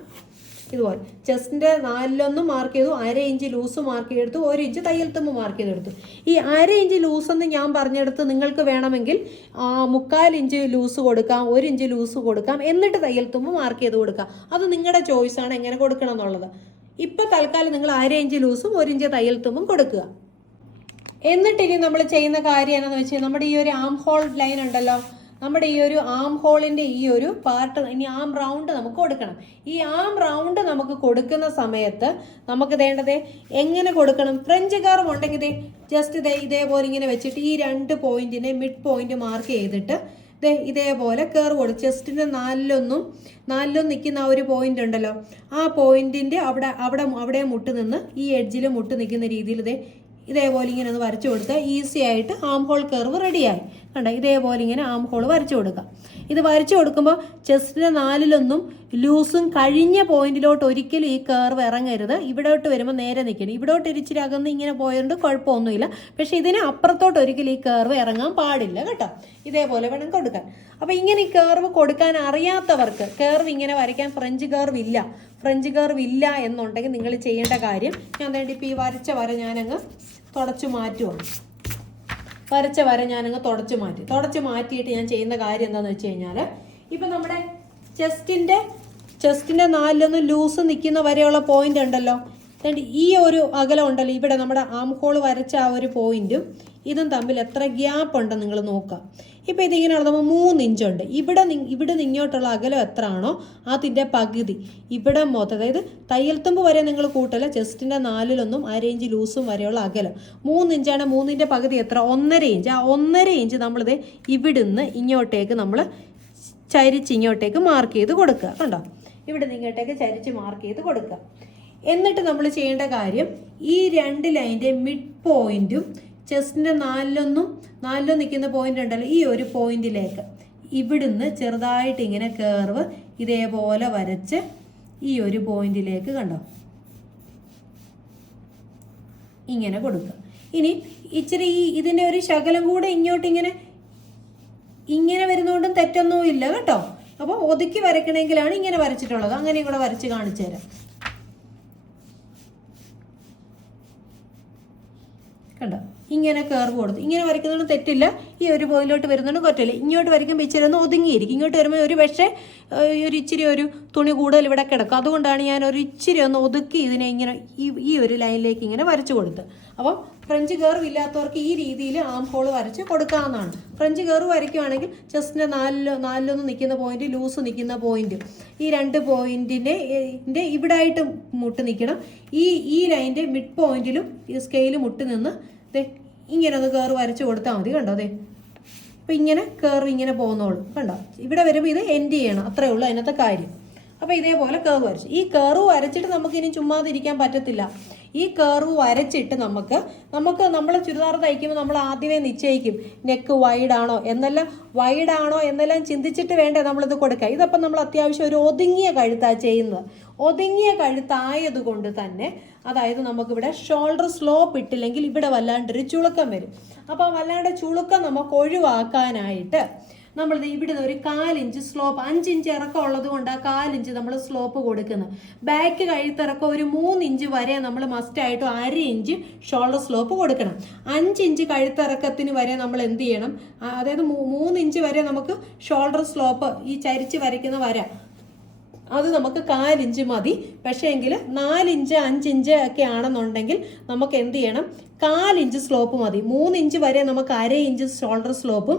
ഇതുപോലെ ചെസ്റ്റിൻ്റെ 4 മാർക്ക് ചെയ്തു, 1/2 ഇഞ്ച് ലൂസ് മാർക്ക് ചെയ്തെടുത്തു, 1 ഇഞ്ച് തയ്യൽ തുമ്പ് മാർക്ക് ചെയ്തെടുത്തു. ഈ 1/2 ഇഞ്ച് ലൂസ് എന്ന് ഞാൻ പറഞ്ഞെടുത്ത് നിങ്ങൾക്ക് വേണമെങ്കിൽ 3/4 ഇഞ്ച് ലൂസ് കൊടുക്കാം, 1 ഇഞ്ച് ലൂസ് കൊടുക്കാം, എന്നിട്ട് തയ്യൽ തുമ്പ് മാർക്ക് ചെയ്ത് കൊടുക്കാം. അത് നിങ്ങളുടെ ചോയ്സാണ് എങ്ങനെ കൊടുക്കണം എന്നുള്ളത്. ഇപ്പം തൽക്കാലം നിങ്ങൾ 1/2 ഇഞ്ച് ലൂസും 1 ഇഞ്ച് തയ്യൽ തുമ്പും കൊടുക്കുക. എന്നിട്ട് ഇനി നമ്മൾ ചെയ്യുന്ന കാര്യം എന്താണെന്ന് വെച്ചാൽ നമ്മുടെ ഈ ഒരു ആം ഹോൾ ലൈൻ ഉണ്ടല്ലോ, നമ്മുടെ ഈ ഒരു ആം ഹോളിൻ്റെ ഈ ഒരു പാർട്ട് ഇനി ആം റൗണ്ട് നമുക്ക് കൊടുക്കണം. ഈ ആം റൗണ്ട് നമുക്ക് കൊടുക്കുന്ന സമയത്ത് നമുക്ക് വേണ്ടത് എങ്ങനെ കൊടുക്കണം? ഫ്രഞ്ച് കർവ് ഉണ്ടെങ്കിൽ ജസ്റ്റ് ഇതേപോലെ ഇങ്ങനെ വെച്ചിട്ട് ഈ 2 പോയിന്റിനെ മിഡ് പോയിന്റ് മാർക്ക് ചെയ്തിട്ട് ഇതേപോലെ കർവ് കൊടുക്കും. ചെസ്റ്റിൻ്റെ 4 നിൽക്കുന്ന ആ ഒരു പോയിന്റ് ഉണ്ടല്ലോ, ആ പോയിന്റിൻ്റെ അവിടെ മുട്ട് നിന്ന് ഈ എഡ്ജിൽ മുട്ട് നിൽക്കുന്ന രീതിയിൽ ഇതേപോലെ ഇങ്ങനെ ഒന്ന് വരച്ചു കൊടുത്താൽ ഈസി ആയിട്ട് ആം ഹോൾ കർവ് റെഡിയായി. കണ്ടോ, ഇതേപോലെ ഇങ്ങനെ ആം ഹോൾ വരച്ചു കൊടുക്കാം. ഇത് വരച്ചു കൊടുക്കുമ്പോൾ ചെസ്റ്റിൻ്റെ 4 ലൂസും കഴിഞ്ഞ പോയിന്റിലോട്ട് ഒരിക്കലും ഈ കർവ് ഇറങ്ങരുത്. ഇവിടോട്ട് വരുമ്പോൾ നേരെ നിൽക്കണം. ഇവിടോട്ട് ഇരിച്ചിരി അകന്ന് ഇങ്ങനെ പോയതുകൊണ്ട് കുഴപ്പമൊന്നുമില്ല. പക്ഷേ ഇതിന് അപ്പുറത്തോട്ട് ഒരിക്കലും ഈ കർവ് ഇറങ്ങാൻ പാടില്ല കേട്ടോ. ഇതേപോലെ വേണം കൊടുക്കാൻ. അപ്പോൾ ഇങ്ങനെ ഈ കർവ് കൊടുക്കാൻ അറിയാത്തവർക്ക്, കർവ് ഇങ്ങനെ വരയ്ക്കാൻ ഫ്രഞ്ച് കർവ് ഇല്ല എന്നുണ്ടെങ്കിൽ നിങ്ങൾ ചെയ്യേണ്ട കാര്യം, ഞാൻ വേണ്ടി ഇപ്പോൾ ഈ വരച്ച വര ഞാനങ്ങ് തുടച്ചു മാറ്റുവാണ്. തുടച്ചു മാറ്റിയിട്ട് ഞാൻ ചെയ്യുന്ന കാര്യം എന്താണെന്ന് വെച്ച് കഴിഞ്ഞാൽ, ഇപ്പം നമ്മുടെ ചെസ്റ്റിൻ്റെ 4 ലൂസ് നിൽക്കുന്ന വരെയുള്ള പോയിന്റ് ഉണ്ടല്ലോ, ഈ ഒരു അകലം ഉണ്ടല്ലോ, ഇവിടെ നമ്മുടെ ആം ഹോൾ വരച്ച ആ ഒരു പോയിന്റും ഇതും തമ്മിൽ എത്ര ഗ്യാപ്പ് ഉണ്ടെന്ന് നിങ്ങൾ നോക്കുക. ഇപ്പോൾ ഇതിങ്ങനെ അളന്നപ്പോൾ 3 ഇഞ്ചുണ്ട്. ഇവിടെ ഇങ്ങോട്ടുള്ള അകലം എത്ര ആണോ അതിൻ്റെ പകുതി ഇവിടെ മൊത്തം, അതായത് തയ്യൽ തുമ്പ് വരെ നിങ്ങൾ കൂട്ടല്ല, ചെസ്റ്റിൻ്റെ 4-1 1/2 ഇഞ്ച് ലൂസും വരെയുള്ള അകലം 3 ഇഞ്ചാണ്. 3ൻ്റെ പകുതി എത്ര? 1.5 ഇഞ്ച്. ആ 1.5 ഇഞ്ച് നമ്മളിത് ഇവിടുന്ന് ഇങ്ങോട്ടേക്ക് നമ്മൾ ചരിച്ച് ഇങ്ങോട്ടേക്ക് മാർക്ക് ചെയ്ത് കൊടുക്കുക. കണ്ടോ, ഇവിടെ ഇങ്ങോട്ടേക്ക് ചരിച്ച് മാർക്ക് ചെയ്ത് കൊടുക്കുക. എന്നിട്ട് നമ്മൾ ചെയ്യേണ്ട കാര്യം, ഈ 2 ലൈൻ്റെ മിഡ് പോയിന്റും ചെസ്റ്റിൻ്റെ 4-1 നിൽക്കുന്ന പോയിന്റ് ഉണ്ടല്ലോ, ഈ ഒരു പോയിന്റിലേക്ക് ഇവിടുന്ന് ചെറുതായിട്ട് ഇങ്ങനെ കർവ് ഇതേപോലെ വരച്ച് ഈ ഒരു പോയിന്റിലേക്ക് കണ്ടോ ഇങ്ങനെ കൊടുക്കുക. ഇനി ഇച്ചിരി ഇതിൻ്റെ ഒരു ശകലം കൂടെ ഇങ്ങോട്ട് ഇങ്ങനെ വരുന്നതുകൊണ്ടും തെറ്റൊന്നും ഇല്ല കേട്ടോ. അപ്പോൾ ഒതുക്കി വരയ്ക്കണമെങ്കിലാണ് ഇങ്ങനെ വരച്ചിട്ടുള്ളത്. അങ്ങനെയും കൂടെ വരച്ച് കാണിച്ചു തരാം. കണ്ടോ, ഇങ്ങനെ കർവ് കൊടുത്തു. ഇങ്ങനെ വരയ്ക്കുന്നതുകൊണ്ട് തെറ്റില്ല, ഈ ഒരു പോയിന്റിലോട്ട് വരുന്നതുകൊണ്ട് കുഴപ്പമില്ല. ഇങ്ങോട്ട് വരയ്ക്കുമ്പോൾ ഇച്ചിരി ഒന്ന് ഒതുങ്ങിയിരിക്കും. ഇങ്ങോട്ട് വരുമ്പോൾ ഒരു പക്ഷേ ഇച്ചിരി ഒരു തുണി കൂടുതൽ ഇവിടെ കിടക്കും. അതുകൊണ്ടാണ് ഞാൻ ഒരു ഇച്ചിരി ഒന്ന് ഒതുക്കി ഇതിനെ ഇങ്ങനെ ഈ ഒരു ലൈനിലേക്ക് ഇങ്ങനെ വരച്ചു കൊടുത്ത്. അപ്പം ഫ്രഞ്ച് കർവ് ഇല്ലാത്തവർക്ക് ഈ രീതിയിൽ ആം ഹോൾ വരച്ച് കൊടുക്കാവുന്നതാണ്. ഫ്രഞ്ച് കർവ് വരയ്ക്കുകയാണെങ്കിൽ ചെസ്റ്റിൻ്റെ 4-1 നിൽക്കുന്ന പോയിന്റ്, ലൂസ് നിൽക്കുന്ന പോയിന്റ്, ഈ 2 പോയിന്റിൻ്റെ ഇവിടെ ആയിട്ട് മുട്ട് നിൽക്കണം. ഈ ലൈൻ്റെ മിഡ് പോയിന്റിലും ഈ സ്കെയിൽ മുട്ട് നിന്ന് ഇങ്ങനെ ഒന്ന് കർവ് വരച്ച് കൊടുത്താൽ മതി. കണ്ടോ, അതെ അപ്പം ഇങ്ങനെ കർവ് ഇങ്ങനെ പോകുന്നോളൂ. കണ്ടോ, ഇവിടെ വരുമ്പോൾ ഇത് എൻഡ് ചെയ്യണം, അത്രയേ ഉള്ളൂ അതിനകത്തെ കാര്യം. അപ്പോൾ ഇതേപോലെ കർവ് വരച്ചു. ഈ കർവ് വരച്ചിട്ട് നമുക്കിനി ചുമ്മാതിരിക്കാൻ പറ്റത്തില്ല. ഈ കർവ് വരച്ചിട്ട് നമ്മൾ ചുരിദാർ തയ്ക്കുമ്പോൾ നമ്മൾ ആദ്യമേ നിശ്ചയിക്കും നെക്ക് വൈഡാണോ എന്നെല്ലാം ചിന്തിച്ചിട്ട് വേണ്ടേ നമ്മളിത് കൊടുക്കുക. ഇതപ്പം നമ്മൾ അത്യാവശ്യം ഒരു ഒതുങ്ങിയ കഴുത്താണ് ചെയ്യുന്നത്. ഒതുങ്ങിയ കഴുത്തായത് കൊണ്ട് തന്നെ, അതായത് നമുക്കിവിടെ ഷോൾഡർ സ്ലോപ്പ് ഇട്ടില്ലെങ്കിൽ ഇവിടെ വല്ലാണ്ടൊരു ചുളുക്കം വരും. അപ്പോൾ വല്ലാണ്ട് ചുളുക്കം നമുക്ക് ഒഴിവാക്കാനായിട്ട് നമ്മൾ ഇവിടുന്ന് ഒരു 4 ഇഞ്ച് സ്ലോപ്പ്, 5 ഇഞ്ച് ഇറക്കം ഉള്ളത് കൊണ്ട് ആ 4 ഇഞ്ച് നമ്മൾ സ്ലോപ്പ് കൊടുക്കുന്നത്. ബാക്ക് കഴുത്തിറക്കം ഒരു 3 ഇഞ്ച് വരെ നമ്മൾ മസ്റ്റായിട്ടും 1/2 ഇഞ്ച് ഷോൾഡർ സ്ലോപ്പ് കൊടുക്കണം. 5 ഇഞ്ച് കഴുത്തിറക്കത്തിന് വരെ നമ്മൾ എന്ത് ചെയ്യണം, അതായത് 3 ഇഞ്ച് വരെ നമുക്ക് ഷോൾഡർ സ്ലോപ്പ് ഈ ചരിച്ച് വരയ്ക്കുന്ന വര അത് നമുക്ക് 4 ഇഞ്ച് മതി. പക്ഷേ എങ്കിൽ 4 ഇഞ്ച് 5 ഇഞ്ച് ഒക്കെ ആണെന്നുണ്ടെങ്കിൽ നമുക്ക് എന്ത് ചെയ്യണം, 4 ഇഞ്ച് സ്ലോപ്പ് മതി. 3 ഇഞ്ച് വരെ നമുക്ക് 1/2 ഇഞ്ച് ഷോൾഡർ സ്ലോപ്പും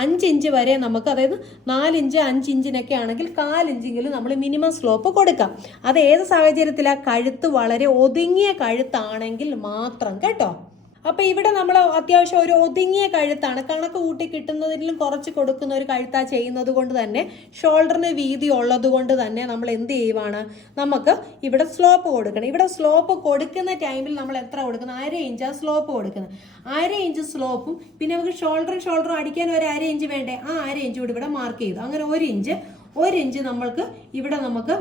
5 ഇഞ്ച് വരെ നമുക്ക്, അതായത് 4 ഇഞ്ച് 5 ഇഞ്ചിനൊക്കെ ആണെങ്കിൽ 4 ഇഞ്ചെങ്കിലും നമ്മൾ മിനിമം സ്ലോപ്പ് കൊടുക്കാം. അത് ഏത് സാഹചര്യത്തിലാണ്, കഴുത്ത് വളരെ ഒതുങ്ങിയ കഴുത്താണെങ്കിൽ മാത്രം കേട്ടോ. അപ്പോൾ ഇവിടെ നമ്മൾ അത്യാവശ്യം ഒരു ഒതുങ്ങിയ കഴുത്താണ്, കണക്ക് കൂട്ടി കിട്ടുന്നതിലും കുറച്ച് കൊടുക്കുന്ന ഒരു കഴുത്താണ് ചെയ്യുന്നത് കൊണ്ട് തന്നെ, ഷോൾഡറിന് വീതി ഉള്ളത് കൊണ്ട് തന്നെ നമ്മൾ എന്ത് ചെയ്യുവാണ്, നമുക്ക് ഇവിടെ സ്ലോപ്പ് കൊടുക്കണം. ഇവിടെ സ്ലോപ്പ് കൊടുക്കുന്ന ടൈമിൽ നമ്മൾ എത്ര കൊടുക്കുന്നത്, 1/2 ഇഞ്ചാണ് സ്ലോപ്പ് കൊടുക്കുന്നത്. 1/2 ഇഞ്ച് സ്ലോപ്പും പിന്നെ നമുക്ക് ഷോൾഡറും അടിക്കാൻ ഒരു 1/2 ഇഞ്ച് വേണ്ടേ, ആ 1/2 ഇഞ്ച് കൂടി ഇവിടെ മാർക്ക് ചെയ്തു. അങ്ങനെ 1 ഇഞ്ച് നമ്മൾക്ക് ഇവിടെ നമുക്ക്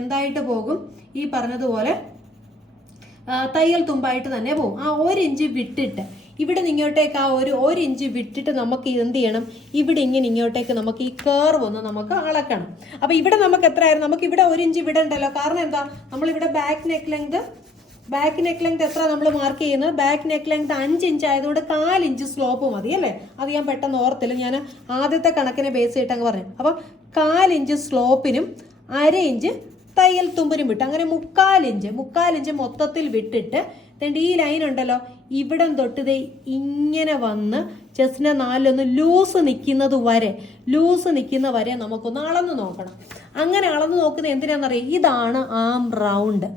എന്തായിട്ട് പോകും, ഈ പറഞ്ഞതുപോലെ തയ്യൽ തുമ്പായിട്ട് തന്നെ പോകും. ആ 1 ഇഞ്ച് വിട്ടിട്ട് ഇവിടെ ഇങ്ങോട്ടേക്ക് ആ 1 ഇഞ്ച് വിട്ടിട്ട് നമുക്ക് എന്ത് ചെയ്യണം, ഇവിടെ ഇങ്ങോട്ടേക്ക് നമുക്ക് ഈ കർവ് ഒന്ന് നമുക്ക് അളക്കണം. അപ്പോൾ ഇവിടെ നമുക്ക് എത്രയായിരുന്നു, നമുക്ക് ഇവിടെ 1 ഇഞ്ച് വിടണ്ടല്ലോ. കാരണം എന്താ, നമ്മളിവിടെ ബാക്ക് നെക്ക് ലെങ്ത് എത്ര നമ്മൾ മാർക്ക് ചെയ്യുന്നത്, ബാക്ക് നെക്ക് ലെങ്ത് 5 ഇഞ്ച് ആയതുകൊണ്ട് 4 ഇഞ്ച് സ്ലോപ്പ് മതി അല്ലേ. അത് ഞാൻ പെട്ടെന്ന് ഓർത്തില്ല, ഞാൻ ആദ്യത്തെ കണക്കിനെ ബേസ് ചെയ്തിട്ടങ്ങ് പറഞ്ഞു. അപ്പോൾ 4 ഇഞ്ച് സ്ലോപ്പിനും 1/2 ഇഞ്ച് തയ്യൽ തുമ്പിനും വിട്ട്, അങ്ങനെ 3/4 ഇഞ്ച് മൊത്തത്തിൽ വിട്ടിട്ട് ഈ ലൈൻ ഉണ്ടല്ലോ, ഇവിടം തൊട്ട് ഇങ്ങനെ വന്ന് ചെസ്റ്റിനെ 4-1 ലൂസ് നിൽക്കുന്ന വരെ നമുക്കൊന്ന് അളന്ന് നോക്കണം. അങ്ങനെ അളന്ന് നോക്കുന്നത് എന്തിനാണെന്നറിയാം, ഇതാണ് ആം റൗണ്ട്.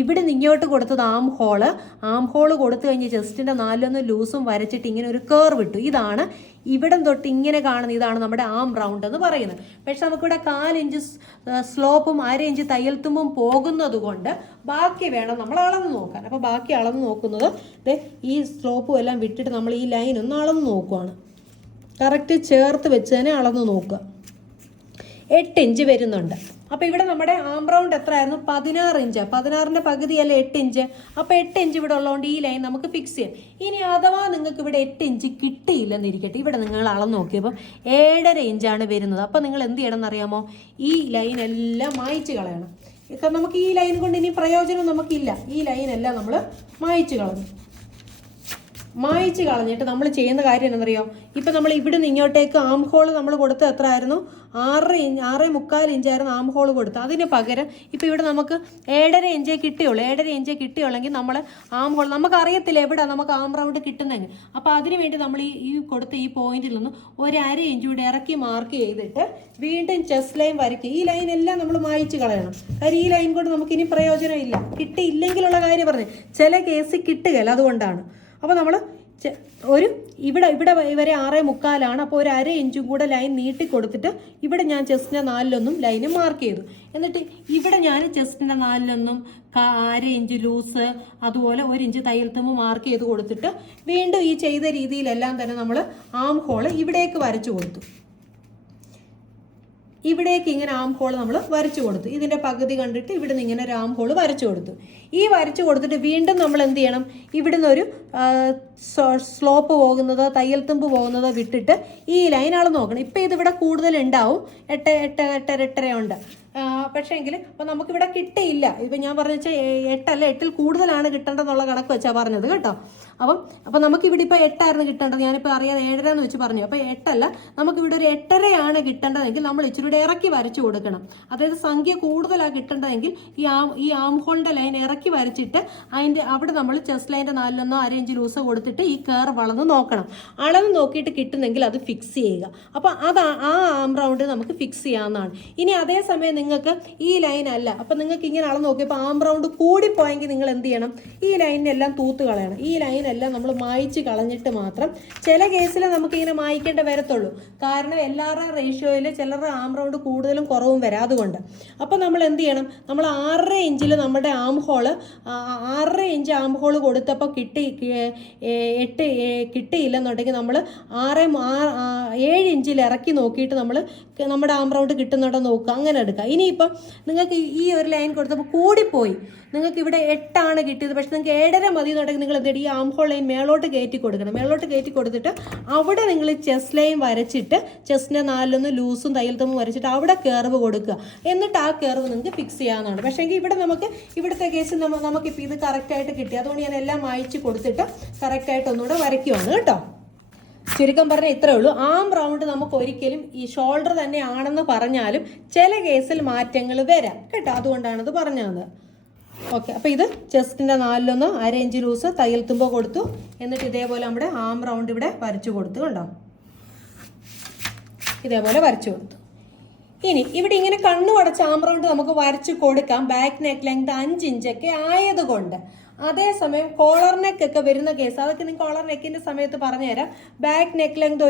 ഇവിടെ നിന്ന് ഇങ്ങോട്ട് കൊടുത്തത് ആം ഹോള് കൊടുത്തു കഴിഞ്ഞ് ചെസ്റ്റിൻ്റെ 4-1 ലൂസും വരച്ചിട്ട് ഇങ്ങനെ ഒരു കർവ് ഇട്ടു. ഇതാണ് ഇവിടം തൊട്ട് ഇങ്ങനെ കാണുന്നത്, ഇതാണ് നമ്മുടെ ആം റൗണ്ട് എന്ന് പറയുന്നത്. പക്ഷെ നമുക്കിവിടെ 4 ഇഞ്ച് സ്ലോപ്പും 1/2 ഇഞ്ച് തയ്യൽ തുമ്പും പോകുന്നത് കൊണ്ട് ബാക്കി വേണം നമ്മൾ അളന്ന് നോക്കാൻ. അപ്പോൾ ബാക്കി അളന്ന് നോക്കുന്നത് ഈ സ്ലോപ്പും എല്ലാം വിട്ടിട്ട് നമ്മൾ ഈ ലൈൻ ഒന്ന് അളന്ന് നോക്കുവാണ്. കറക്റ്റ് ചേർത്ത് വെച്ച് തന്നെ അളന്ന് നോക്കുക. 8 ഇഞ്ച് വരുന്നുണ്ട്. അപ്പോൾ ഇവിടെ നമ്മുടെ ആം റൗണ്ട് എത്രയായിരുന്നു, 16 ഇഞ്ച്. 16ൻ്റെ പകുതിയല്ല 8 ഇഞ്ച്. അപ്പോൾ 8 ഇഞ്ച് ഇവിടെ ഉള്ളതുകൊണ്ട് ഈ ലൈൻ നമുക്ക് ഫിക്സ് ചെയ്യാം. ഇനി അഥവാ നിങ്ങൾക്ക് ഇവിടെ 8 ഇഞ്ച് കിട്ടിയില്ലെന്നിരിക്കട്ടെ, ഇവിടെ നിങ്ങൾ അളന്ന് നോക്കിയപ്പോൾ 7.5 ഇഞ്ചാണ് വരുന്നത്. അപ്പോൾ നിങ്ങൾ എന്ത് ചെയ്യണം എന്നറിയാമോ, ഈ ലൈൻ എല്ലാം മായ്ച്ച് കളയണം. ഇപ്പം നമുക്ക് ഈ ലൈൻ കൊണ്ട് ഇനി പ്രയോജനം നമുക്കില്ല. ഈ ലൈനെല്ലാം നമ്മൾ മായ്ച്ച് കളഞ്ഞു. മായിച്ച് കളഞ്ഞിട്ട് നമ്മൾ ചെയ്യുന്ന കാര്യം എന്താണെന്നറിയോ? ഇപ്പം നമ്മൾ ഇവിടെ നിന്ന് ഇങ്ങോട്ടേക്ക് ആം ഹോൾ നമ്മൾ കൊടുത്തത് എത്ര ആയിരുന്നു? 6.25 ഇഞ്ചായിരുന്നു ആം ഹോൾ കൊടുത്തത്. അതിന് പകരം ഇപ്പം ഇവിടെ നമുക്ക് 7.5 ഇഞ്ചേ കിട്ടിയുള്ളൂ. 7.5 ഇഞ്ചേ കിട്ടിയുള്ളെങ്കിൽ നമ്മൾ ആം ഹോൾ നമുക്കറിയത്തില്ല എവിടെ നമുക്ക് ആം റൗണ്ട് കിട്ടുന്നതെങ്കിൽ. അപ്പോൾ അതിന് വേണ്ടി നമ്മൾ ഈ കൊടുത്ത ഈ പോയിന്റിൽ നിന്ന് 1/2 ഇഞ്ച് കൂടെ ഇറക്കി മാർക്ക് ചെയ്തിട്ട് വീണ്ടും ചെസ്റ്റ് ലൈൻ വരയ്ക്കുക. ഈ ലൈൻ എല്ലാം നമ്മൾ മായിച്ച് കളയണം. കാര്യം ഈ ലൈൻ കൊണ്ട് നമുക്കിനി പ്രയോജനമില്ല. കിട്ടിയില്ലെങ്കിലുള്ള കാര്യം പറഞ്ഞു, ചില കേസ് കിട്ടുകയില്ല, അതുകൊണ്ടാണ്. അപ്പോൾ നമ്മൾ ഇവിടെ വരെ 6.25 അപ്പോൾ 1/2 ഇഞ്ചും കൂടെ ലൈൻ നീട്ടി കൊടുത്തിട്ട് ഇവിടെ ഞാൻ ചെസ്റ്റിൻ്റെ 4-1 ലൈന് മാർക്ക് ചെയ്തു. എന്നിട്ട് ഇവിടെ ഞാൻ ചെസ്റ്റിൻ്റെ 4-1 1/2 ഇഞ്ച് ലൂസ്, അതുപോലെ 1 ഇഞ്ച് തയ്യൽ തുമ്പ് മാർക്ക് ചെയ്ത് കൊടുത്തിട്ട് വീണ്ടും ഈ ചെയ്ത രീതിയിലെല്ലാം തന്നെ നമ്മൾ ആം ഹോൾ ഇവിടേക്ക് വരച്ചു കൊടുത്തു. ഇവിടേക്ക് ഇങ്ങനെ ആം ഹോൾ നമ്മൾ വരച്ചു കൊടുത്തു. ഇതിൻ്റെ പകുതി കണ്ടിട്ട് ഇവിടെ നിന്ന് ഇങ്ങനെ ഒരു ആം ഹോൾ വരച്ചു കൊടുത്തു. ഈ വരച്ചു കൊടുത്തിട്ട് വീണ്ടും നമ്മൾ എന്ത് ചെയ്യണം? ഇവിടുന്ന് ഒരു സ്ലോപ്പ് പോകുന്നതോ തയ്യൽ തുമ്പ് പോകുന്നതോ വിട്ടിട്ട് ഈ ലൈൻ ആൾ നോക്കണം. ഇപ്പം ഇതിവിടെ കൂടുതൽ ഉണ്ടാവും, 8 ഉണ്ട്. പക്ഷേ എങ്കിൽ അപ്പോൾ നമുക്കിവിടെ കിട്ടിയില്ല. ഇപ്പം ഞാൻ പറഞ്ഞു വെച്ചാൽ 8 അല്ല, 8-ൽ കൂടുതലാണ് കിട്ടേണ്ടതെന്നുള്ള കണക്ക് വെച്ചാൽ പറഞ്ഞത് കേട്ടോ. അപ്പം നമുക്കിവിടെ ഇപ്പോൾ 8 കിട്ടേണ്ടത്. ഞാനിപ്പോൾ അറിയാതെ 7.5 എന്ന് വെച്ച് പറഞ്ഞു. അപ്പോൾ 8 അല്ല, നമുക്കിവിടെ ഒരു 8.5 കിട്ടേണ്ടതെങ്കിൽ നമ്മൾ ഇച്ചിരി കൂടെ ഇറക്കി വരച്ചു കൊടുക്കണം. അതായത് സംഖ്യ കൂടുതലാണ് കിട്ടേണ്ടതെങ്കിൽ ഈ ആം ഹോളിൻ്റെ ലൈൻ ഇറക്കി വരച്ചിട്ട് അവിടെ നമ്മൾ ചെസ്റ്റ് ലൈൻ്റെ 4-1 1/2 ഇഞ്ച് ലൂസ് കൊടുത്തിട്ട് ഈ കർവ് അളന്ന് നോക്കണം. അളന്ന് നോക്കിയിട്ട് കിട്ടുന്നെങ്കിൽ അത് ഫിക്സ് ചെയ്യുക. അപ്പോൾ ആ ആം റൗണ്ട് നമുക്ക് ഫിക്സ് ചെയ്യാവുന്നതാണ്. ഇനി അതേസമയം നിങ്ങൾക്ക് ഈ ലൈൻ അല്ല, അപ്പം നിങ്ങൾക്ക് ഇങ്ങനെ അളന്ന് നോക്കിയപ്പോൾ ആം റൗണ്ട് കൂടിപ്പോയെങ്കിൽ നിങ്ങൾ എന്ത് ചെയ്യണം? ഈ ലൈനിനെല്ലാം തൂത്ത് കളയണം. ഈ ലൈനെല്ലാം നമ്മൾ മായ്ച്ച് കളഞ്ഞിട്ട് മാത്രം ചില കേസിൽ നമുക്കിങ്ങനെ മായ്ക്കേണ്ട വരത്തുള്ളൂ. കാരണം എല്ലാവരുടെയും റേഷ്യോയിൽ ചിലരുടെ ആം റൗണ്ട് കൂടുതലും കുറവും വരാം. അതുകൊണ്ട് അപ്പോൾ നമ്മൾ എന്ത് ചെയ്യണം? നമ്മൾ 6.5 ഇഞ്ചിൽ നമ്മുടെ ആം ഹോള് 6.5 ഇഞ്ച് ആം ഹോള് കൊടുത്തപ്പോൾ കിട്ടിയില്ലെന്നുണ്ടെങ്കിൽ നമ്മൾ 7 ഇഞ്ചിൽ ഇറക്കി നോക്കിയിട്ട് നമ്മുടെ ആം റൗണ്ട് കിട്ടുന്നുണ്ടോ നോക്കുക. അങ്ങനെ എടുക്കുക. ഇനിയിപ്പം നിങ്ങൾക്ക് ഈ ഒരു ലൈൻ കൊടുത്തപ്പോൾ കൂടിപ്പോയി, നിങ്ങൾക്ക് ഇവിടെ 8 കിട്ടിയത്, പക്ഷെ നിങ്ങൾക്ക് 7.5 മതി എന്നുണ്ടെങ്കിൽ നിങ്ങൾ എന്തെങ്കിലും ഈ ആം ഹോൾ ലൈൻ മേളോട്ട് കയറ്റി കൊടുക്കണം. മേളോട്ട് കയറ്റി കൊടുത്തിട്ട് അവിടെ നിങ്ങൾ ചെസ്റ്റ് ലൈൻ വരച്ചിട്ട് ചെസ്റ്റിൻ്റെ 4-1 ലൂസും തയ്യൽ തുമ്പും വരച്ചിട്ട് അവിടെ കർവ് കൊടുക്കുക. എന്നിട്ട് ആ കർവ് നിങ്ങൾക്ക് ഫിക്സ് ചെയ്യാവുന്നതാണ്. പക്ഷേ എങ്കിൽ ഇവിടെ ഇവിടുത്തെ കേസിൽ നമുക്കിപ്പോൾ ഇത് കറക്റ്റായിട്ട് കിട്ടി. അതുകൊണ്ട് ഞാൻ എല്ലാം മായ്ച്ച് കൊടുത്തിട്ട് കറക്റ്റായിട്ട് ഒന്നുകൂടെ വരയ്ക്കുവാണ് കേട്ടോ. ചുരുക്കം പറഞ്ഞാൽ ഇത്രയേ ഉള്ളൂ. ആം റൗണ്ട് നമുക്ക് ഒരിക്കലും ഈ ഷോൾഡർ തന്നെ ആണെന്ന് പറഞ്ഞാലും ചില കേസിൽ മാറ്റങ്ങൾ വരാം കേട്ടോ. അതുകൊണ്ടാണത് പറഞ്ഞത്. ഓക്കെ, അപ്പോൾ ഇത് ചെസ്റ്റിൻ്റെ 4-1 1/2 ഇഞ്ച് ലൂസ് തയ്യൽ തുമ്പ് കൊടുത്തു. എന്നിട്ട് ഇതേപോലെ നമ്മുടെ ആം റൗണ്ട് ഇവിടെ വരച്ചു കൊടുത്തു. കണ്ടോ, ഇതേപോലെ വരച്ചു കൊടുത്തു. ഇനി ഇവിടെ ഇങ്ങനെ കണ്ണു അടച്ച ആം റൗണ്ട് നമുക്ക് വരച്ച് കൊടുക്കാം. ബാക്ക് നെക്ക് ലെങ്ത് 5 ഇഞ്ചൊക്കെ ആയതുകൊണ്ട്. അതേസമയം കോളർ നെക്ക് ഒക്കെ വരുന്ന കേസ്, അതൊക്കെ നിങ്ങൾക്ക് കോളർ നെക്കിൻ്റെ സമയത്ത് പറഞ്ഞുതരാം. ബാക്ക് നെക്ക് ലെങ്ത്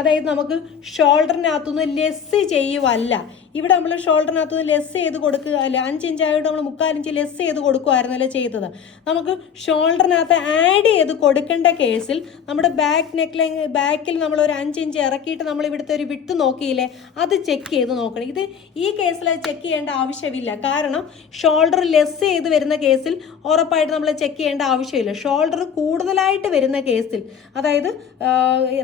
അതായത് നമുക്ക് ഷോൾഡറിനകത്തുനിന്ന് ലെസ് ചെയ്യുവല്ല. ഇവിടെ നമ്മൾ ഷോൾഡറിനകത്തുനിന്ന് ലെസ് ചെയ്ത് കൊടുക്കുക അല്ലേ, 5 ഇഞ്ച് ആയതുകൊണ്ട് നമ്മൾ 3/4 ഇഞ്ച് ലെസ് ചെയ്ത് കൊടുക്കുമായിരുന്നല്ലേ ചെയ്തത്. നമുക്ക് ഷോൾഡറിനകത്ത് ആഡ് ചെയ്ത് കൊടുക്കേണ്ട കേസിൽ നമ്മുടെ ബാക്കിൽ നമ്മൾ ഒരു 5 ഇഞ്ച് ഇറക്കിയിട്ട് നമ്മൾ ഇവിടുത്തെ ഒരു വിട്ട് നോക്കിയില്ലേ, അത് ചെക്ക് ചെയ്ത് നോക്കണം. ഈ കേസിൽ അത് ചെക്ക് ചെയ്യേണ്ട ആവശ്യമില്ല. കാരണം ഷോൾഡർ ലെസ് ചെയ്ത് വരുന്ന കേസിൽ ഉറപ്പായിട്ട് നമ്മൾ ചെക്ക് ചെയ്യേണ്ട ആവശ്യമില്ല. ഷോൾഡർ കൂടുതലായിട്ട് വരുന്ന കേസിൽ, അതായത്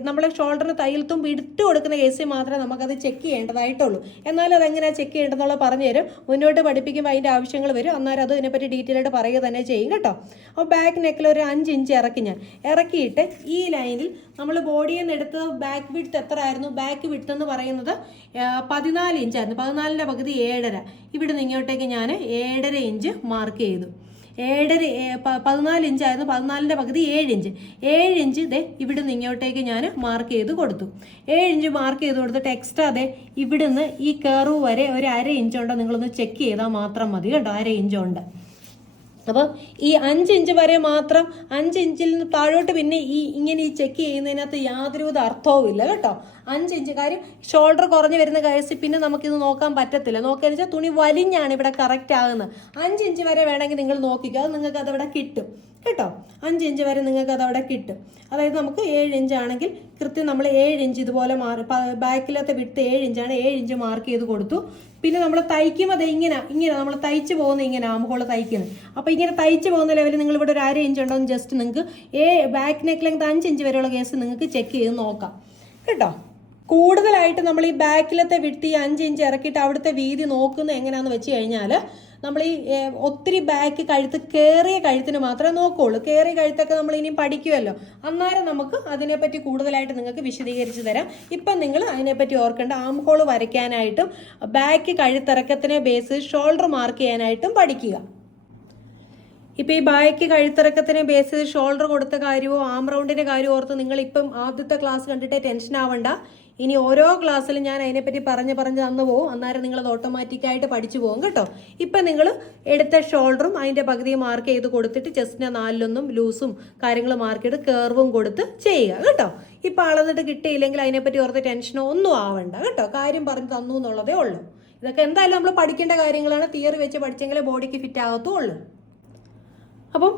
നമ്മൾ ഷോൾഡറിന് തയ്യൽ തുമ്പ് ഇട്ട് കൊടുക്കുന്ന കേസിൽ മാത്രമേ നമുക്കത് ചെക്ക് ചെയ്യേണ്ടതായിട്ടുള്ളൂ. എന്നാലും അതെങ്ങനെയാണ് ചെക്ക് ചെയ്യേണ്ടതെന്നുള്ള പറഞ്ഞുതരും. മുന്നോട്ട് പഠിപ്പിക്കുമ്പോൾ അതിൻ്റെ ആവശ്യങ്ങൾ വരും. അന്നേരം അത് ഇതിനെപ്പറ്റി ഡീറ്റെയിൽ ആയിട്ട് പറയുക തന്നെ ചെയ്യും കേട്ടോ. അപ്പോൾ ബാക്ക് നെക്കിൽ ഒരു 5 ഇഞ്ച് ഇറക്കിയിട്ട് ഈ ലൈനിൽ നമ്മൾ ബോഡിയിൽ നിന്ന് എടുത്ത് ബാക്ക് വിഡ്ത്ത് എത്ര ആയിരുന്നു? ബാക്ക് വിഡ്ത്ത് എന്ന് പറയുന്നത് 14 ഇഞ്ചായിരുന്നു. 14ൻ്റെ പകുതി 7.5. ഇവിടെ നിന്ന് ഇങ്ങോട്ടേക്ക് ഞാൻ 7.5 ഇഞ്ച് മാർക്ക് ചെയ്തു. 14 ഇഞ്ചായിരുന്നു, 14ൻ്റെ പകുതി 7 ഇഞ്ച്. 7 ഇഞ്ച് ഇവിടുന്ന് ഇങ്ങോട്ടേക്ക് ഞാൻ മാർക്ക് ചെയ്ത് കൊടുത്തു. 7 ഇഞ്ച് മാർക്ക് ചെയ്ത് കൊടുത്തിട്ട് എക്സ്ട്രാ ഇവിടുന്ന് ഈ കർവ് വരെ ഒരു 1/2 ഇഞ്ചുണ്ടോ നിങ്ങളൊന്ന് ചെക്ക് ചെയ്താൽ മാത്രം മതി കേട്ടോ. 1/2 ഇഞ്ചുണ്ട്. അപ്പോൾ ഈ 5 ഇഞ്ച് വരെ മാത്രം, 5 ഇഞ്ചിൽ നിന്ന് താഴോട്ട് പിന്നെ ഇങ്ങനെ ചെക്ക് ചെയ്യുന്നതിനകത്ത് യാതൊരുവിധ അർത്ഥവും ഇല്ല കേട്ടോ. 5 ഇഞ്ച് കാര്യം ഷോൾഡർ കുറഞ്ഞ് വരുന്ന കേസിൽ പിന്നെ നമുക്കിത് നോക്കാൻ പറ്റത്തില്ല. നോക്കുകയെന്ന് വെച്ചാൽ തുണി വലിഞ്ഞാണ് ഇവിടെ കറക്റ്റ് ആകുന്നത്. 5 ഇഞ്ച് വരെ വേണമെങ്കിൽ നിങ്ങൾ നോക്കിക്കുക, അത് നിങ്ങൾക്ക് അതവിടെ കിട്ടും കേട്ടോ. 5 ഇഞ്ച് വരെ നിങ്ങൾക്ക് അതവിടെ കിട്ടും. അതായത് നമുക്ക് 7 ഇഞ്ചാണെങ്കിൽ കൃത്യം നമ്മൾ 7 ഇഞ്ച് ഇതുപോലെ ബാക്കിലത്തെ വിട്ട് 7 ഇഞ്ചാണ്, 7 ഇഞ്ച് മാർക്ക് ചെയ്ത് കൊടുത്തു. പിന്നെ നമ്മൾ തയ്ക്കുമ്പോൾ ഇങ്ങനെ നമ്മൾ തയ്ച്ച് പോകുന്ന ഇങ്ങനെ ആമുകൾ തയ്ക്കുന്നത്. അപ്പോൾ ഇങ്ങനെ തയ്ച്ച് പോകുന്ന ലെവലിൽ നിങ്ങൾ ഇവിടെ ഒരു 1/2 ഇഞ്ച് ഉണ്ടോ എന്ന് ജസ്റ്റ് നിങ്ങൾക്ക് ബാക്ക് നെക്ക് ലെങ്ത് 5 ഇഞ്ച് വരെയുള്ള കേസ് നിങ്ങൾക്ക് ചെക്ക് ചെയ്ത് നോക്കാം കേട്ടോ. കൂടുതലായിട്ട് നമ്മൾ ഈ ബാക്കിലത്തെ വിട്ട് ഈ 5 ഇഞ്ച് ഇറക്കിയിട്ട് അവിടുത്തെ വീതി നോക്കുന്നത് എങ്ങനെയാണെന്ന് വെച്ച് കഴിഞ്ഞാൽ നമ്മൾ ഈ ഒത്തിരി ബാക്ക് കഴുത്ത് കയറിയ കഴുത്തിന് മാത്രമേ നോക്കുകയുള്ളൂ. കയറിയ കഴുത്തൊക്കെ നമ്മൾ ഇനി പഠിക്കുമല്ലോ, അന്നേരം നമുക്ക് അതിനെപ്പറ്റി കൂടുതലായിട്ട് നിങ്ങൾക്ക് വിശദീകരിച്ച് തരാം. ഇപ്പം നിങ്ങൾ അതിനെപ്പറ്റി ഓർക്കേണ്ട ആം ഹോൾ വരയ്ക്കാനായിട്ടും ബാക്ക് കഴുത്തിറക്കത്തിനെ ബേസ് ഷോൾഡർ മാർക്ക് ചെയ്യാനായിട്ടും പഠിക്കുക. ഇപ്പം ഈ ബാക്ക് കഴുത്തിറക്കത്തിനെ ബേസ് ചെയ്ത് ഷോൾഡർ കൊടുത്ത കാര്യമോ ആം റൗണ്ടിൻ്റെ കാര്യമോ ഓർത്ത് നിങ്ങളിപ്പം ആദ്യത്തെ ക്ലാസ് കണ്ടിട്ട് ടെൻഷൻ ആവണ്ട. ഇനി ഓരോ ക്ലാസ്സിലും ഞാൻ അതിനെപ്പറ്റി പറഞ്ഞ് തന്നു പോകും. അന്നേരം നിങ്ങളത് ഓട്ടോമാറ്റിക്കായിട്ട് പഠിച്ചു പോകും കേട്ടോ. ഇപ്പം നിങ്ങൾ എടുത്ത ഷോൾഡറും അതിൻ്റെ പകുതിയും മാർക്ക് ചെയ്ത് കൊടുത്തിട്ട് ചെസ്റ്റിൻ്റെ 4 ലൂസും കാര്യങ്ങൾ മാർക്ക് ചെയ്ത് കർവും കൊടുത്ത് ചെയ്യുക കേട്ടോ. ഇപ്പം അളന്നിട്ട് കിട്ടിയില്ലെങ്കിൽ അതിനെപ്പറ്റി ഓർത്ത് ടെൻഷനോ ഒന്നും ആവണ്ട കേട്ടോ. കാര്യം പറഞ്ഞു തന്നു എന്നുള്ളതേ ഉള്ളൂ. ഇതൊക്കെ എന്തായാലും നമ്മൾ പഠിക്കേണ്ട കാര്യങ്ങളാണ്. തിയറി വെച്ച് പഠിച്ചെങ്കിലേ ബോഡിക്ക് ഫിറ്റ് ആകത്തുള്ളൂ. അപ്പം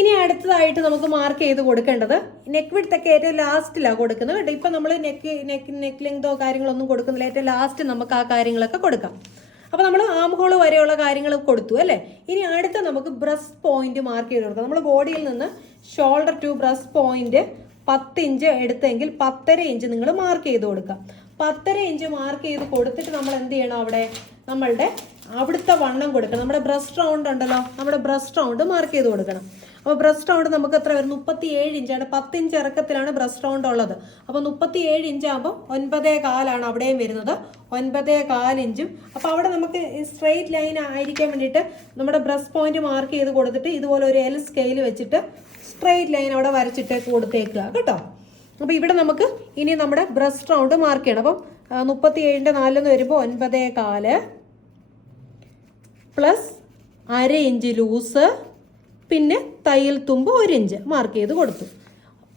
ഇനി അടുത്തതായിട്ട് നമുക്ക് മാർക്ക് ചെയ്ത് കൊടുക്കേണ്ടത് നെക്ക് വിഡ്ത്തൊക്കെ ഏറ്റവും ലാസ്റ്റിലാണ് കൊടുക്കുന്നത് കേട്ടോ. ഇപ്പം നമ്മൾ നെക്ക് ലെങ്തോ കാര്യങ്ങളൊന്നും കൊടുക്കുന്നില്ല. ഏറ്റവും ലാസ്റ്റ് നമുക്ക് ആ കാര്യങ്ങളൊക്കെ കൊടുക്കാം. അപ്പോൾ നമ്മൾ ആം ഹോൾ വരെയുള്ള കാര്യങ്ങൾ കൊടുത്തു അല്ലേ. ഇനി അടുത്ത നമുക്ക് ബ്രസ്റ്റ് പോയിന്റ് മാർക്ക് ചെയ്ത് കൊടുക്കാം. നമ്മൾ ബോഡിയിൽ നിന്ന് shoulder to breast point 10 inch എടുത്തെങ്കിൽ 10.5 ഇഞ്ച് നിങ്ങൾ മാർക്ക് ചെയ്ത് കൊടുക്കാം. 10.5 ഇഞ്ച് മാർക്ക് ചെയ്ത് കൊടുത്തിട്ട് നമ്മൾ എന്ത് ചെയ്യണം, അവിടെ നമ്മളുടെ അവിടുത്തെ വണ്ണം കൊടുക്കണം. നമ്മുടെ ബ്രസ്റ്റ് റൗണ്ട് ഉണ്ടല്ലോ, നമ്മുടെ ബ്രസ്റ്റ് റൗണ്ട് മാർക്ക് ചെയ്ത് കൊടുക്കണം. അപ്പോൾ ബ്രസ്റ്റ് റൗണ്ട് നമുക്ക് എത്ര വരും? 37 ഇഞ്ചാണ്. 10 ഇഞ്ച് ഇറക്കത്തിലാണ് ബ്രസ്റ്റ് റൗണ്ട് ഉള്ളത്. അപ്പോൾ 37 ഇഞ്ച് ആകുമ്പോൾ 9.25 അവിടെയും വരുന്നത്. 9.25 ഇഞ്ചും. അപ്പോൾ അവിടെ നമുക്ക് സ്ട്രെയിറ്റ് ലൈൻ ആയിരിക്കാൻ വേണ്ടിയിട്ട് നമ്മുടെ ബ്രസ്റ്റ് പോയിന്റ് മാർക്ക് ചെയ്ത് കൊടുത്തിട്ട് ഇതുപോലെ ഒരു L സ്കെയിൽ വെച്ചിട്ട് സ്ട്രെയിറ്റ് ലൈൻ അവിടെ വരച്ചിട്ട് കൊടുത്തേക്കുക കേട്ടോ. അപ്പോൾ ഇവിടെ നമുക്ക് ഇനി നമ്മുടെ ബ്രസ്റ്റ് റൗണ്ട് മാർക്ക് ചെയ്യണം. അപ്പം 37ന്റെ 4 വരുമ്പോൾ 9.25 പ്ലസ് 1/2 ഇഞ്ച് ലൂസ്, പിന്നെ തയ്യൽ തുമ്പ് 1 ഇഞ്ച് മാർക്ക് ചെയ്ത് കൊടുത്തു.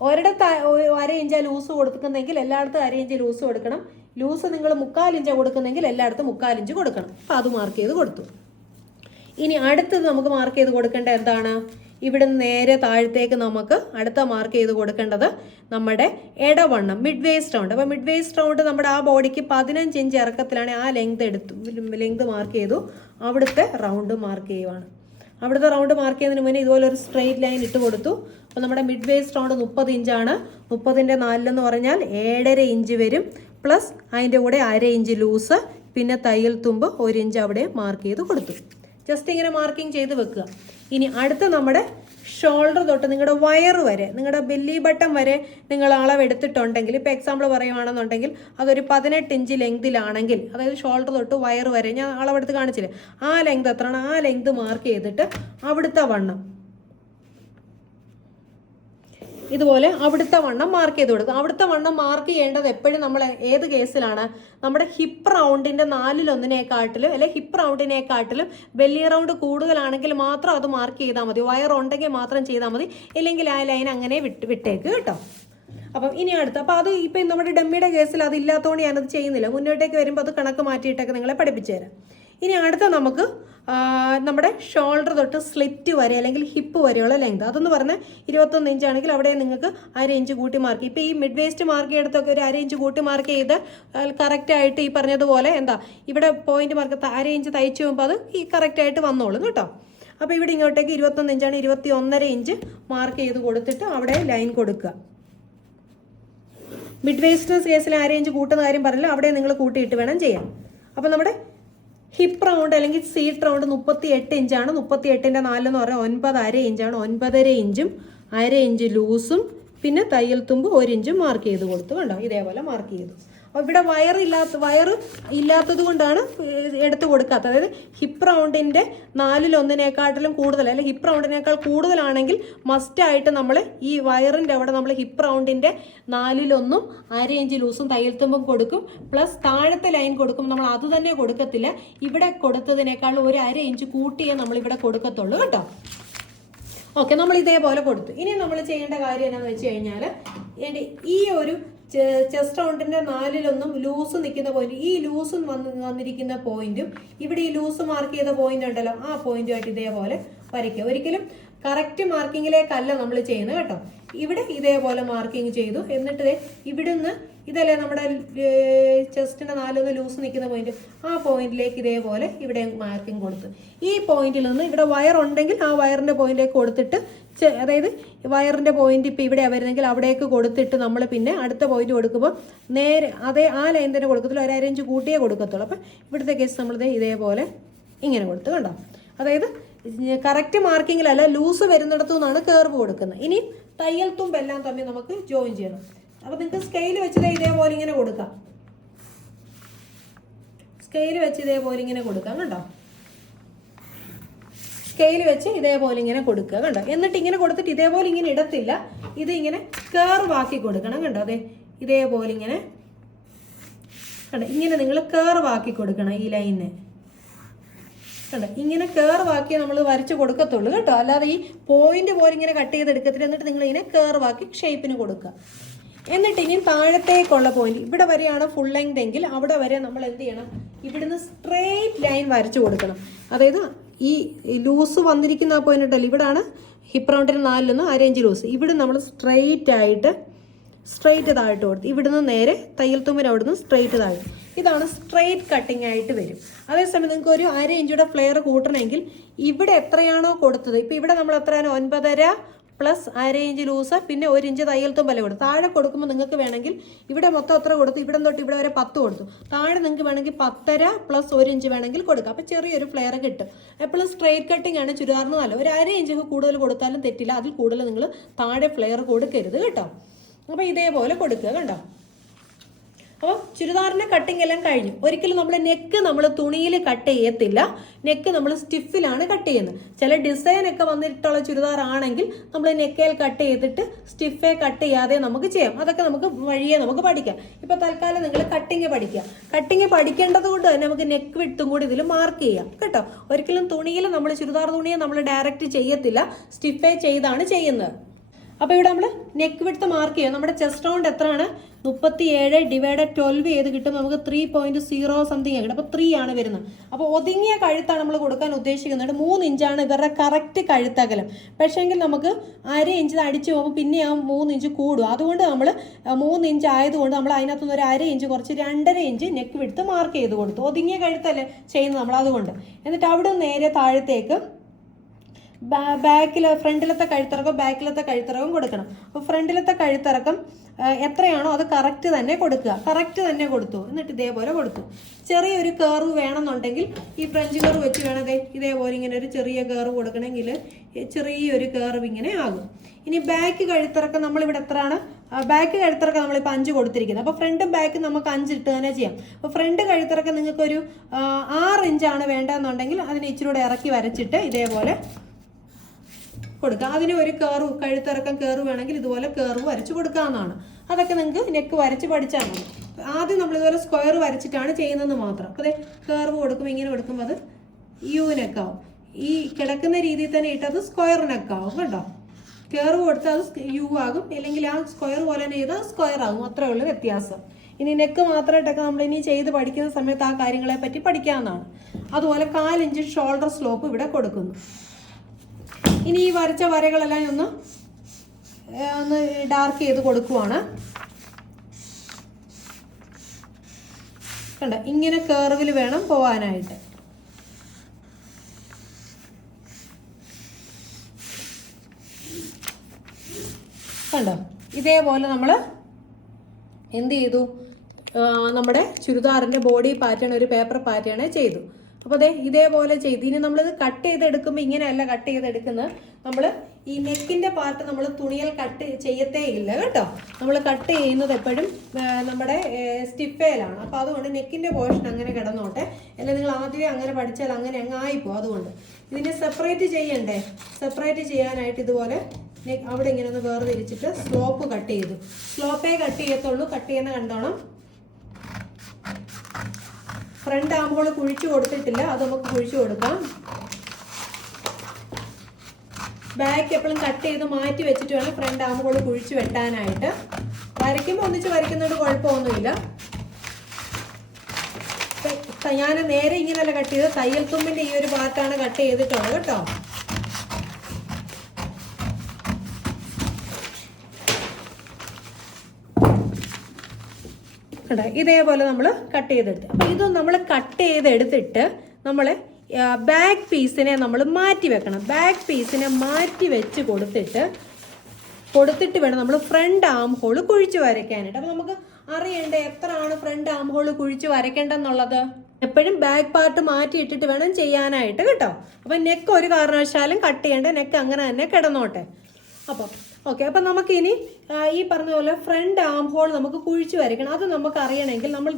ഒരിടത്ത് 1/2 ഇഞ്ച് ലൂസ് കൊടുക്കുന്നെങ്കിൽ എല്ലായിടത്തും 1/2 ഇഞ്ച് ലൂസ് കൊടുക്കണം. ലൂസ് നിങ്ങൾ 3/4 ഇഞ്ച് കൊടുക്കുന്നെങ്കിൽ എല്ലായിടത്തും 3/4 ഇഞ്ച് കൊടുക്കണം. അപ്പോൾ അത് മാർക്ക് ചെയ്ത് കൊടുത്തു. ഇനി അടുത്തത് നമുക്ക് മാർക്ക് ചെയ്ത് കൊടുക്കേണ്ട എന്താണ്? ഇവിടുന്ന് നേരെ താഴത്തേക്ക് നമുക്ക് അടുത്ത മാർക്ക് ചെയ്ത് കൊടുക്കേണ്ടത് നമ്മുടെ ഇടവണ്ണം, മിഡ് വേസ്റ്റ് റൗണ്ട്. അപ്പോൾ മിഡ് വേസ്റ്റ് റൗണ്ട് നമ്മുടെ ആ ബോഡിക്ക് 15 ഇഞ്ച് ഇറക്കത്തിലാണ്. ആ ലെങ്ത് മാർക്ക് ചെയ്തു. അവിടുത്തെ റൗണ്ട് മാർക്ക് ചെയ്യുവാണ്. അവിടുത്തെ റൗണ്ട് മാർക്ക് ചെയ്യുന്നതിന് മുന്നേ ഇതുപോലെ ഒരു സ്ട്രെയിറ്റ് ലൈൻ ഇട്ട് കൊടുത്തു. അപ്പോൾ നമ്മുടെ മിഡ് വേസ്റ്റ് റൗണ്ട് 30 ഇഞ്ചാണ്. 30ന്റെ 4 എന്ന് പറഞ്ഞാൽ 7.5 ഇഞ്ച് വരും. പ്ലസ് അതിൻ്റെ കൂടെ 1/2 ഇഞ്ച് ലൂസ്, പിന്നെ തയ്യൽ തുമ്പ് 1 ഇഞ്ച് അവിടെ മാർക്ക് ചെയ്ത് കൊടുത്തു. ജസ്റ്റ് ഇങ്ങനെ മാർക്കിംഗ് ചെയ്ത് വെക്കുക. ഇനി അടുത്ത നമ്മുടെ ഷോൾഡർ തൊട്ട് നിങ്ങളുടെ വയറ് വരെ, നിങ്ങളുടെ ബെല്ലി ബട്ടൺ വരെ നിങ്ങൾ അളവെടുത്തിട്ടുണ്ടെങ്കിൽ, ഇപ്പോൾ എക്സാമ്പിൾ പറയുവാണെന്നുണ്ടെങ്കിൽ അതൊരു 18 ഇഞ്ച് ലെങ്തിലാണെങ്കിൽ, അതായത് ഷോൾഡർ തൊട്ട് വയറ് വരെ ഞാൻ അളവെടുത്ത് കാണിച്ചില്ലേ, ആ ലെങ്ത് എത്രയാണ് ആ ലെങ്ത് മാർക്ക് ചെയ്തിട്ട് അവിടുത്തെ വണ്ണം ഇതുപോലെ അവിടുത്തെ വണ്ണം മാർക്ക് ചെയ്ത് കൊടുക്കും. അവിടുത്തെ വണ്ണം മാർക്ക് ചെയ്യേണ്ടത് എപ്പോഴും നമ്മൾ ഏത് കേസിലാണ്? നമ്മുടെ ഹിപ്പ് റൗണ്ടിൻ്റെ 4/1 അല്ലെ ഹിപ്പ് റൗണ്ടിനെക്കാട്ടിലും വലിയ റൗണ്ട് കൂടുതലാണെങ്കിൽ മാത്രം അത് മാർക്ക് ചെയ്താൽ മതി. വയർ ഉണ്ടെങ്കിൽ മാത്രം ചെയ്താൽ മതി. ഇല്ലെങ്കിൽ ആ ലൈൻ അങ്ങനെ വിട്ടേക്ക് കേട്ടോ. അപ്പം ഇനി അടുത്ത്, അപ്പോൾ അത് ഇപ്പം നമ്മുടെ ഡമ്മിയുടെ കേസിൽ അതില്ലാത്തതുകൊണ്ട് ഞാനത് ചെയ്യുന്നില്ല. മുന്നോട്ടേക്ക് വരുമ്പോൾ അത് കണക്ക് മാറ്റിയിട്ടൊക്കെ നിങ്ങളെ പഠിപ്പിച്ചു തരാം. ഇനി അടുത്ത നമുക്ക് നമ്മുടെ ഷോൾഡർ തൊട്ട് സ്ലിറ്റ് വരെ അല്ലെങ്കിൽ ഹിപ്പ് വരെയുള്ള ലെങ്ത്, അതെന്ന് പറഞ്ഞാൽ 21 ഇഞ്ചാണെങ്കിൽ അവിടെ നിങ്ങൾക്ക് 1/2 ഇഞ്ച് കൂട്ടി മാർക്ക്. ഇപ്പോൾ ഈ മിഡ് വേസ്റ്റ് മാർക്ക് ചെയ്തെടുത്തൊക്കെ ഒരു 1/2 ഇഞ്ച് കൂട്ടി മാർക്ക് ചെയ്ത് കറക്റ്റായിട്ട് ഈ പറഞ്ഞതുപോലെ എന്താ ഇവിടെ പോയിന്റ് മാർക്ക് 1/2 ഇഞ്ച് തയ്ച്ചു പോകുമ്പോൾ അത് ഈ കറക്റ്റായിട്ട് വന്നോളും കേട്ടോ. അപ്പോൾ ഇവിടെ ഇങ്ങോട്ടേക്ക് 21 ഇഞ്ചാണ്. 21.5 ഇഞ്ച് മാർക്ക് ചെയ്ത് കൊടുത്തിട്ട് അവിടെ ലൈൻ കൊടുക്കുക. മിഡ് വേസ്റ്റ് കേസിൽ 1/2 ഇഞ്ച് കൂട്ടുന്ന കാര്യം പറഞ്ഞില്ല, അവിടെ നിങ്ങൾ കൂട്ടിയിട്ട് വേണം ചെയ്യാൻ. അപ്പോൾ നമ്മുടെ ഹിപ്പ് റൗണ്ട് അല്ലെങ്കിൽ സീറ്റ് റൗണ്ട് 38 ഇഞ്ചാണ്. 38ന്റെ 4 എന്ന് പറഞ്ഞാൽ 9.5 ഇഞ്ചാണ്. 9.5 ഇഞ്ചും 1/2 ഇഞ്ച് ലൂസും പിന്നെ തയ്യൽ തുമ്പ് 1 ഇഞ്ചും മാർക്ക് ചെയ്ത് കൊടുത്തു. കണ്ടോ, ഇതേപോലെ മാർക്ക് ചെയ്തു. അപ്പോൾ ഇവിടെ വയർ ഇല്ലാത്തത് കൊണ്ടാണ് എടുത്ത് കൊടുക്കാത്തത്. അതായത് ഹിപ്പ് റൗണ്ടിൻ്റെ 4/1 കൂടുതൽ, അല്ലെങ്കിൽ ഹിപ്പ് റൗണ്ടിനേക്കാൾ കൂടുതലാണെങ്കിൽ മസ്റ്റായിട്ട് നമ്മൾ ഈ വയറിൻ്റെ അവിടെ നമ്മൾ ഹിപ്പ് റൗണ്ടിൻ്റെ 4/1 1/2 ഇഞ്ച് ലൂസും തയ്യൽ തുമ്പും കൊടുക്കും. പ്ലസ് താഴത്തെ ലൈൻ കൊടുക്കും. നമ്മൾ അത് തന്നെ കൊടുക്കത്തില്ല. ഇവിടെ കൊടുത്തതിനേക്കാൾ ഒരു 1/2 ഇഞ്ച് കൂട്ടിയേ നമ്മളിവിടെ കൊടുക്കത്തുള്ളൂ കേട്ടോ. ഓക്കെ, നമ്മൾ ഇതേപോലെ കൊടുത്തു. ഇനി നമ്മൾ ചെയ്യേണ്ട കാര്യം എന്താണെന്ന് വെച്ച് കഴിഞ്ഞാൽ ഈ ഒരു ചെസ്റ്റ് റൗണ്ടിന്റെ 4/1 ലൂസ് നിൽക്കുന്ന പോയിന്റ്, ഈ ലൂസ് വന്നിരിക്കുന്ന പോയിന്റും ഇവിടെ ഈ ലൂസ് മാർക്ക് ചെയ്ത പോയിന്റ് ഉണ്ടല്ലോ, ആ പോയിന്റുമായിട്ട് ഇതേപോലെ വരയ്ക്കുക. ഒരിക്കലും കറക്റ്റ് മാർക്കിങ്ങിലേക്കല്ല നമ്മൾ ചെയ്യുന്നത് കേട്ടോ. ഇവിടെ ഇതേപോലെ മാർക്കിങ് ചെയ്തു. എന്നിട്ട് ഇവിടുന്ന് ഇതല്ലേ നമ്മുടെ ചെസ്റ്റിൻ്റെ 4 ലൂസ് നിൽക്കുന്ന പോയിന്റ്, ആ പോയിന്റിലേക്ക് ഇതേപോലെ ഇവിടെ മാർക്കിംഗ് കൊടുത്ത് ഈ പോയിന്റിൽ നിന്ന് ഇവിടെ വയർ ഉണ്ടെങ്കിൽ ആ വയറിൻ്റെ പോയിന്റിലേക്ക് കൊടുത്തിട്ട്, അതായത് വയറിൻ്റെ പോയിന്റ് ഇപ്പോൾ ഇവിടെ വരുന്നെങ്കിൽ അവിടേക്ക് കൊടുത്തിട്ട് നമ്മൾ പിന്നെ അടുത്ത പോയിന്റ് കൊടുക്കുമ്പോൾ നേരെ ആ ലൈൻ തന്നെ കൊടുക്കത്തുള്ളൂ, 1/2 ഇഞ്ച് കൂട്ടിയേ കൊടുക്കത്തുള്ളൂ. അപ്പം ഇവിടുത്തെ കേസ് നമ്മളിത് ഇതേപോലെ ഇങ്ങനെ കൊടുത്ത് കണ്ടോ. അതായത് കറക്റ്റ് മാർക്കിങ്ങിലല്ല, ലൂസ് വരുന്നിടത്തു നിന്നാണ് കർവ് കൊടുക്കുന്നത്. ഇനി തയ്യൽ തുമ്പെല്ലാം തമ്മിൽ നമുക്ക് ജോയിൻ ചെയ്യണം. അപ്പോൾ നിങ്ങൾക്ക് സ്കെയിൽ വെച്ചത് ഇതേപോലെ ഇങ്ങനെ കൊടുക്കാം, സ്കെയിൽ വെച്ച് ഇതേപോലെ ഇങ്ങനെ കൊടുക്കാം കണ്ടോ. സ്കെയിൽ വെച്ച് ഇതേപോലെ ഇങ്ങനെ കൊടുക്കുക കണ്ടോ. എന്നിട്ട് ഇങ്ങനെ കൊടുത്തിട്ട് ഇതേപോലെ ഇങ്ങനെ ഇടത്തില്ല, ഇത് ഇങ്ങനെ കർവ് ആക്കി കൊടുക്കണം കണ്ടോ. അതെ ഇതേപോലെ ഇങ്ങനെ കണ്ടോ, ഇങ്ങനെ നിങ്ങൾ കർവ് ആക്കി കൊടുക്കണം ഈ ലൈനിനെ കണ്ടോ. ഇങ്ങനെ കർവ് ആക്കി നമ്മൾ വരച്ച് കൊടുക്കത്തുള്ളൂ കേട്ടോ, അല്ലാതെ ഈ പോയിന്റ് പോലെ ഇങ്ങനെ കട്ട് ചെയ്തെടുക്കത്തില്ല. എന്നിട്ട് നിങ്ങൾ ഇങ്ങനെ കർവ് ആക്കി ഷേപ്പിന് കൊടുക്കുക. എന്നിട്ട് ഇനി താഴത്തേക്കുള്ള പോയിന്റ് ഇവിടെ വരെയാണ് ഫുൾ ലെങ്ത് എങ്കിൽ അവിടെ വരെ നമ്മൾ എന്ത് ചെയ്യണം, ഇവിടുന്ന് സ്ട്രെയിറ്റ് ലൈൻ വരച്ചു കൊടുക്കണം. അതായത് ഈ ലൂസ് വന്നിരിക്കുന്ന ആ പോയിന്റ് ഉണ്ടല്ലോ, ഇവിടാണ് ഹിപ്പ് റൗണ്ടിന് 4 നിന്ന് 1/2 ഇഞ്ച് ലൂസ്, ഇവിടെ നമ്മൾ സ്ട്രെയിറ്റ് താഴോട്ട് കൊടുത്ത് ഇവിടുന്ന് നേരെ തയ്യൽ തുമ്പിന് അവിടുന്ന് സ്ട്രെയിറ്റ് താഴെ, ഇതാണ് സ്ട്രെയിറ്റ് കട്ടിങ് ആയിട്ട് വരും. അതേസമയം നിങ്ങൾക്ക് ഒരു 1/2 ഇഞ്ചുടെ ഫ്ലെയർ കൂട്ടണമെങ്കിൽ ഇവിടെ എത്രയാണോ കൊടുത്തത്, ഇപ്പോൾ ഇവിടെ നമ്മൾ എത്രയാണോ 9.5 പ്ലസ് 1/2 ഇഞ്ച് ലൂസ് പിന്നെ 1 ഇഞ്ച് തയ്യൽ തുമ്പല കൊടുത്തു. താഴെ കൊടുക്കുമ്പോൾ നിങ്ങൾക്ക് വേണമെങ്കിൽ ഇവിടെ മൊത്തം എത്ര കൊടുത്തു, ഇവിടെ തൊട്ട് ഇവിടെ വരെ 10 കൊടുത്തു, താഴെ നിങ്ങൾക്ക് വേണമെങ്കിൽ 10.5 പ്ലസ് 1 ഇഞ്ച് വേണമെങ്കിൽ കൊടുക്കാം. അപ്പോൾ ചെറിയൊരു ഫ്ലെയർ കിട്ടും. എപ്പോഴും സ്ട്രെയിറ്റ് കട്ടിങ് ആണ് ചുരിദാറിന് നല്ലത്. ഒരു 1/2 ഇഞ്ച് കൂടുതൽ കൊടുത്താലും തെറ്റില്ല, അതിൽ കൂടുതൽ നിങ്ങൾ താഴെ ഫ്ലെയർ കൊടുക്കരുത് കേട്ടോ. അപ്പോൾ ഇതേപോലെ കൊടുക്കുക കണ്ടോ. അപ്പോൾ ചുരിദാറിൻ്റെ കട്ടിങ് എല്ലാം കഴിഞ്ഞു. ഒരിക്കലും നമ്മൾ നെക്ക് നമ്മൾ തുണിയിൽ കട്ട് ചെയ്യത്തില്ല, നെക്ക് നമ്മൾ സ്റ്റിഫിലാണ് കട്ട് ചെയ്യുന്നത്. ചില ഡിസൈനൊക്കെ വന്നിട്ടുള്ള ചുരിദാറാണെങ്കിൽ നമ്മൾ നെക്കേൽ കട്ട് ചെയ്തിട്ട് സ്റ്റിഫേ കട്ട് ചെയ്യാതെ നമുക്ക് ചെയ്യാം. അതൊക്കെ നമുക്ക് വഴിയെ നമുക്ക് പഠിക്കാം. ഇപ്പോൾ തൽക്കാലം നിങ്ങൾ കട്ടിങ് പഠിക്കുക. കട്ടിങ് പഠിക്കേണ്ടത് കൊണ്ട് തന്നെ നമുക്ക് നെക്ക് വിട്ടും കൂടി ഇതിൽ മാർക്ക് ചെയ്യാം കേട്ടോ. ഒരിക്കലും തുണിയിൽ നമ്മൾ ചുരിദാർ തുണിയെ നമ്മൾ ഡയറക്റ്റ് ചെയ്യത്തില്ല, സ്റ്റിഫേ ചെയ്താണ് ചെയ്യുന്നത്. അപ്പോൾ ഇവിടെ നമ്മൾ നെക്ക് വിട്ട് മാർക്ക് ചെയ്യാം. നമ്മുടെ ചെസ്റ്റ് റൗണ്ട് എത്രയാണ്, 37/12 ചെയ്ത് കിട്ടും നമുക്ക് 3.0 സംതിങ് കിട്ടും. അപ്പോൾ 3 ആണ് വരുന്നത്. അപ്പോൾ ഒതുങ്ങിയ കഴുത്താണ് നമ്മൾ കൊടുക്കാൻ ഉദ്ദേശിക്കുന്നത്. 3 ഇഞ്ചാണ് ഇവരുടെ കറക്റ്റ് കഴുത്തകലം. പക്ഷേങ്കിൽ നമുക്ക് 1/2 ഇഞ്ച് അടിച്ച് പോകുമ്പോൾ പിന്നെ ആ 3 ഇഞ്ച് കൂടും. അതുകൊണ്ട് നമ്മൾ 3 ഇഞ്ച് ആയതുകൊണ്ട് നമ്മൾ അതിനകത്തുനിന്ന് ഒരു 1/2 ഇഞ്ച് കുറച്ച് 2.5 ഇഞ്ച് നെക്ക് വിട്ട് മാർക്ക് ചെയ്ത് കൊടുത്തു. ഒതുങ്ങിയ കഴുത്തല്ലേ ചെയ്യുന്നത് നമ്മൾ, അതുകൊണ്ട്. എന്നിട്ട് അവിടെ നേരെ താഴത്തേക്ക് ഫ്രണ്ടിലത്തെ കഴുത്തിറക്കം ബാക്കിലത്തെ കഴുത്തിറക്കം കൊടുക്കണം. അപ്പോൾ ഫ്രണ്ടിലത്തെ കഴുത്തിറക്കം എത്രയാണോ അത് കറക്റ്റ് തന്നെ കൊടുക്കുക. കറക്റ്റ് തന്നെ കൊടുത്തു. എന്നിട്ട് ഇതേപോലെ കൊടുത്തു. ചെറിയൊരു കർവ് വേണമെന്നുണ്ടെങ്കിൽ ഈ ഫ്രഞ്ച് കർവ് വെച്ച് വേണം ഇതേപോലെ ഇങ്ങനെ ഒരു ചെറിയ കർവ് കൊടുക്കണമെങ്കിൽ ചെറിയൊരു കർവ് ഇങ്ങനെ ആകും. ഇനി ബാക്ക് കഴുത്തിറക്കം നമ്മളിവിടെ എത്രയാണ്, ബാക്ക് കഴുത്തിറക്കം നമ്മളിപ്പോൾ 5 കൊടുത്തിരിക്കുന്നത്. അപ്പോൾ ഫ്രണ്ടും ബാക്കും നമുക്ക് 5 ഇട്ട് തന്നെ ചെയ്യാം. അപ്പോൾ ഫ്രണ്ട് കഴുത്തിറക്കം നിങ്ങൾക്കൊരു 6 ഇഞ്ചാണ് വേണ്ടതെന്നുണ്ടെങ്കിൽ അതിനെ ഇച്ചിരി കൂടെ ഇറക്കി വരച്ചിട്ട് ഇതേപോലെ കൊടുക്കുക. അതിന് ഒരു കർവ്, കഴുത്തിറക്കം കർവ് വേണമെങ്കിൽ ഇതുപോലെ കർവ് വരച്ച് കൊടുക്കാവുന്നതാണ്. അതൊക്കെ നിങ്ങൾക്ക് നെക്ക് വരച്ച് പഠിച്ചാൽ മതി. ആദ്യം നമ്മളിതുപോലെ സ്ക്വയർ വരച്ചിട്ടാണ് ചെയ്യുന്നതെന്ന് മാത്രം. അപ്പോൾ കർവ് കൊടുക്കുമ്പോൾ ഇങ്ങനെ കൊടുക്കുമ്പോൾ അത് യു നെക്കാവും. ഈ കിടക്കുന്ന രീതിയിൽ തന്നെ ഇട്ടത് സ്ക്വയർ നെക്കാവും കേട്ടോ. കർവ് കൊടുത്താൽ അത് യു ആകും, അല്ലെങ്കിൽ ആ സ്ക്വയർ പോലെ തന്നെ ചെയ്താൽ സ്ക്വയർ ആകും. അത്രേ ഉള്ളൂ വ്യത്യാസം. ഇനി നെക്ക് മാത്രമായിട്ടൊക്കെ നമ്മൾ ഇനി ചെയ്ത് പഠിക്കുന്ന സമയത്ത് ആ കാര്യങ്ങളെ പറ്റി പഠിക്കാവുന്നതാണ്. അതുപോലെ 4 ഇഞ്ച് ഷോൾഡർ സ്ലോപ്പ് ഇവിടെ കൊടുക്കുന്നു. ഇനി ഈ വരച്ച വരകളെല്ലാം ഒന്ന് ഡാർക്ക് ചെയ്ത് കൊടുക്കുവാണ്. കണ്ടോ, ഇങ്ങനെ കർവിൽ വേണം പോവാനായിട്ട്. കണ്ടോ, ഇതേപോലെ നമ്മൾ എന്ത് ചെയ്തു, നമ്മുടെ ചുരിദാറിൻ്റെ ബോഡി പാറ്റേൺ ഒരു പേപ്പർ പാറ്റേൺ ചെയ്തു. അപ്പോൾ അതെ ഇതേപോലെ ചെയ്ത് ഇനി നമ്മളിത് കട്ട് ചെയ്തെടുക്കുമ്പോൾ ഇങ്ങനെയല്ല കട്ട് ചെയ്തെടുക്കുന്നത്. നമ്മൾ ഈ നെക്കിൻ്റെ പാർട്ട് നമ്മൾ തുണിയിൽ കട്ട് ചെയ്യത്തേ ഇല്ല കേട്ടോ. നമ്മൾ കട്ട് ചെയ്യുന്നത് എപ്പോഴും നമ്മുടെ സ്റ്റിഫേലാണ്. അപ്പോൾ അതുകൊണ്ട് നെക്കിൻ്റെ പോർഷൻ അങ്ങനെ കിടന്നോട്ടെ. അല്ല നിങ്ങൾ ആദ്യമേ അങ്ങനെ പഠിച്ചാൽ അങ്ങനെ അങ്ങ് ആയിപ്പോൾ. അതുകൊണ്ട് ഇതിനെ സെപ്പറേറ്റ് ചെയ്യണ്ടേ. സെപ്പറേറ്റ് ചെയ്യാനായിട്ട് ഇതുപോലെ അവിടെ ഇങ്ങനെ ഒന്ന് വേർതിരിച്ചിട്ട് സ്ലോപ്പ് കട്ട് ചെയ്തു. സ്ലോപ്പേ കട്ട് ചെയ്യത്തുള്ളൂ. കട്ട് ചെയ്യുന്ന കണ്ടോണം. ഫ്രണ്ട് ആകുമ്പോൾ കുഴിച്ചു കൊടുത്തിട്ടില്ല, അത് നമുക്ക് കുഴിച്ചു കൊടുക്കാം. ബാക്ക് എപ്പോഴും കട്ട് ചെയ്ത് മാറ്റി വെച്ചിട്ട് വേണം ഫ്രണ്ട് ആകുമ്പോൾ കുഴിച്ച് വെട്ടാനായിട്ട്. വരയ്ക്കുമ്പോൾ ഒന്നിച്ച് വരയ്ക്കുന്നതുകൊണ്ട് കുഴപ്പമൊന്നുമില്ല. ഞാൻ നേരെ ഇങ്ങനെയല്ല കട്ട് ചെയ്ത്, തയ്യൽ തുമ്പിൻ്റെ ഈ ഒരു പാർട്ടാണ് കട്ട് ചെയ്തിട്ടുള്ളത് കേട്ടോ. കണ്ടോ ഇതേപോലെ നമ്മൾ കട്ട് ചെയ്തെടുത്ത്. അപ്പോൾ ഇത് നമ്മൾ കട്ട് ചെയ്തെടുത്തിട്ട് നമ്മൾ ബാക്ക് പീസിനെ നമ്മൾ മാറ്റി വെക്കണം. ബാക്ക് പീസിനെ മാറ്റി വെച്ച് കൊടുത്തിട്ട് വേണം നമ്മൾ ഫ്രണ്ട് ആം ഹോൾ കുഴിച്ച് വരയ്ക്കാനായിട്ട്. അപ്പോൾ നമുക്ക് അറിയേണ്ട എത്രയാണ് ഫ്രണ്ട് ആം ഹോൾ കുഴിച്ച് വരയ്ക്കേണ്ടെന്നുള്ളത്. എപ്പോഴും ബാക്ക് പാർട്ട് മാറ്റി ഇട്ടിട്ട് വേണം ചെയ്യാനായിട്ട് കേട്ടോ. അപ്പം നെക്ക് ഒരു കാരണവശാലും കട്ട് ചെയ്യേണ്ട, നെക്ക് അങ്ങനെ തന്നെ കിടന്നോട്ടെ. അപ്പം ഓക്കെ, അപ്പം നമുക്കിനി ഈ പറഞ്ഞ പോലെ ഫ്രണ്ട് ആം ഹോൾ നമുക്ക് കുഴിച്ച് വരയ്ക്കണം. അത് നമുക്ക് അറിയണമെങ്കിൽ നമ്മൾ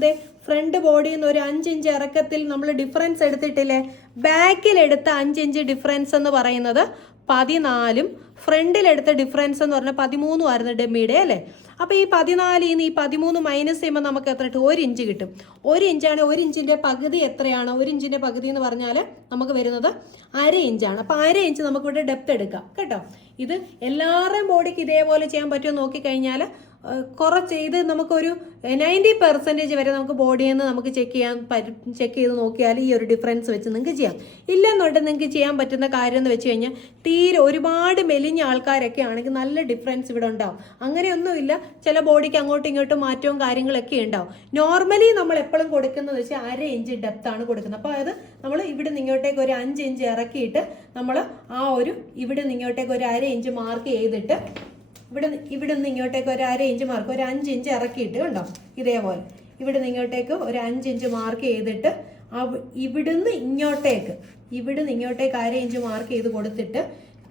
ഫ്രണ്ട് ബോഡിയിൽ നിന്ന് ഒരു 5 ഇഞ്ച് ഇറക്കത്തിൽ നമ്മൾ ഡിഫറൻസ് എടുത്തിട്ടില്ലേ. ബാക്കിലെടുത്ത 5 ഇഞ്ച് ഡിഫറൻസ് എന്ന് പറയുന്നത് 14ഉം ഫ്രണ്ടിലെടുത്ത ഡിഫറൻസ് എന്ന് പറഞ്ഞാൽ 13 ആയിരുന്നു ഡെമ്മിയുടെ അല്ലേ. അപ്പോൾ ഈ 14 ഈ 13 മൈനസ് ചെയ്യുമ്പോൾ നമുക്ക് എത്ര കിട്ടും? 1 ഇഞ്ച് കിട്ടും. 1 ഇഞ്ചാണ്. 1 ഇഞ്ചിൻ്റെ പകുതി എത്രയാണ്? 1 ഇഞ്ചിൻ്റെ പകുതി എന്ന് പറഞ്ഞാൽ നമുക്ക് വരുന്നത് 1/2 ഇഞ്ചാണ്. അപ്പോൾ 1/2 ഇഞ്ച് നമുക്കിവിടെ ഡെപ്ത് എടുക്കാം കേട്ടോ. ഇത് എല്ലാവരുടെയും ബോഡിക്ക് ഇതേപോലെ ചെയ്യാൻ പറ്റുമോ നോക്കിക്കഴിഞ്ഞാൽ കുറച്ച് ഇത് നമുക്കൊരു 90% വരെ നമുക്ക് ബോഡിയിൽ നിന്ന് നമുക്ക് ചെക്ക് ചെയ്ത് നോക്കിയാൽ ഈ ഒരു ഡിഫറൻസ് വെച്ച് നിങ്ങൾക്ക് ചെയ്യാം. ഇല്ലെന്നുണ്ടെങ്കിൽ നിങ്ങൾക്ക് ചെയ്യാൻ പറ്റുന്ന കാര്യം എന്ന് വെച്ച് കഴിഞ്ഞാൽ തീരെ ഒരുപാട് മെലിഞ്ഞ ആൾക്കാരൊക്കെ ആണെങ്കിൽ നല്ല ഡിഫറൻസ് ഇവിടെ ഉണ്ടാവും. അങ്ങനെയൊന്നുമില്ല, ചില ബോഡിക്ക് അങ്ങോട്ടും ഇങ്ങോട്ടും മാറ്റവും കാര്യങ്ങളൊക്കെ ഉണ്ടാവും. നോർമലി നമ്മൾ എപ്പോഴും കൊടുക്കുന്നത് വെച്ചാൽ 1/2 ഇഞ്ച് ഡെപ്ത് ആണ് കൊടുക്കുന്നത്. അപ്പോൾ അത് നമ്മൾ ഇവിടെ നിങ്ങോട്ടേക്ക് ഒരു 5 ഇഞ്ച് ഇറക്കിയിട്ട് നമ്മൾ ആ ഒരു ഇവിടെ നിങ്ങോട്ടേക്ക് ഒരു 1/2 ഇഞ്ച് മാർക്ക് ചെയ്തിട്ട് ഇവിടെ നിന്ന് ഇങ്ങോട്ടേക്ക് ഒരു 1/2 ഇഞ്ച് മാർക്ക്, ഒരു 5 ഇഞ്ച് ഇറക്കിയിട്ട് കണ്ടോ ഇതേപോലെ ഇവിടെ നിന്ന് ഇങ്ങോട്ടേക്ക് ഒരു 5 ഇഞ്ച് മാർക്ക് ചെയ്തിട്ട് ഇവിടുന്ന് ഇങ്ങോട്ടേക്ക് 1/2 ഇഞ്ച് മാർക്ക് ചെയ്ത് കൊടുത്തിട്ട്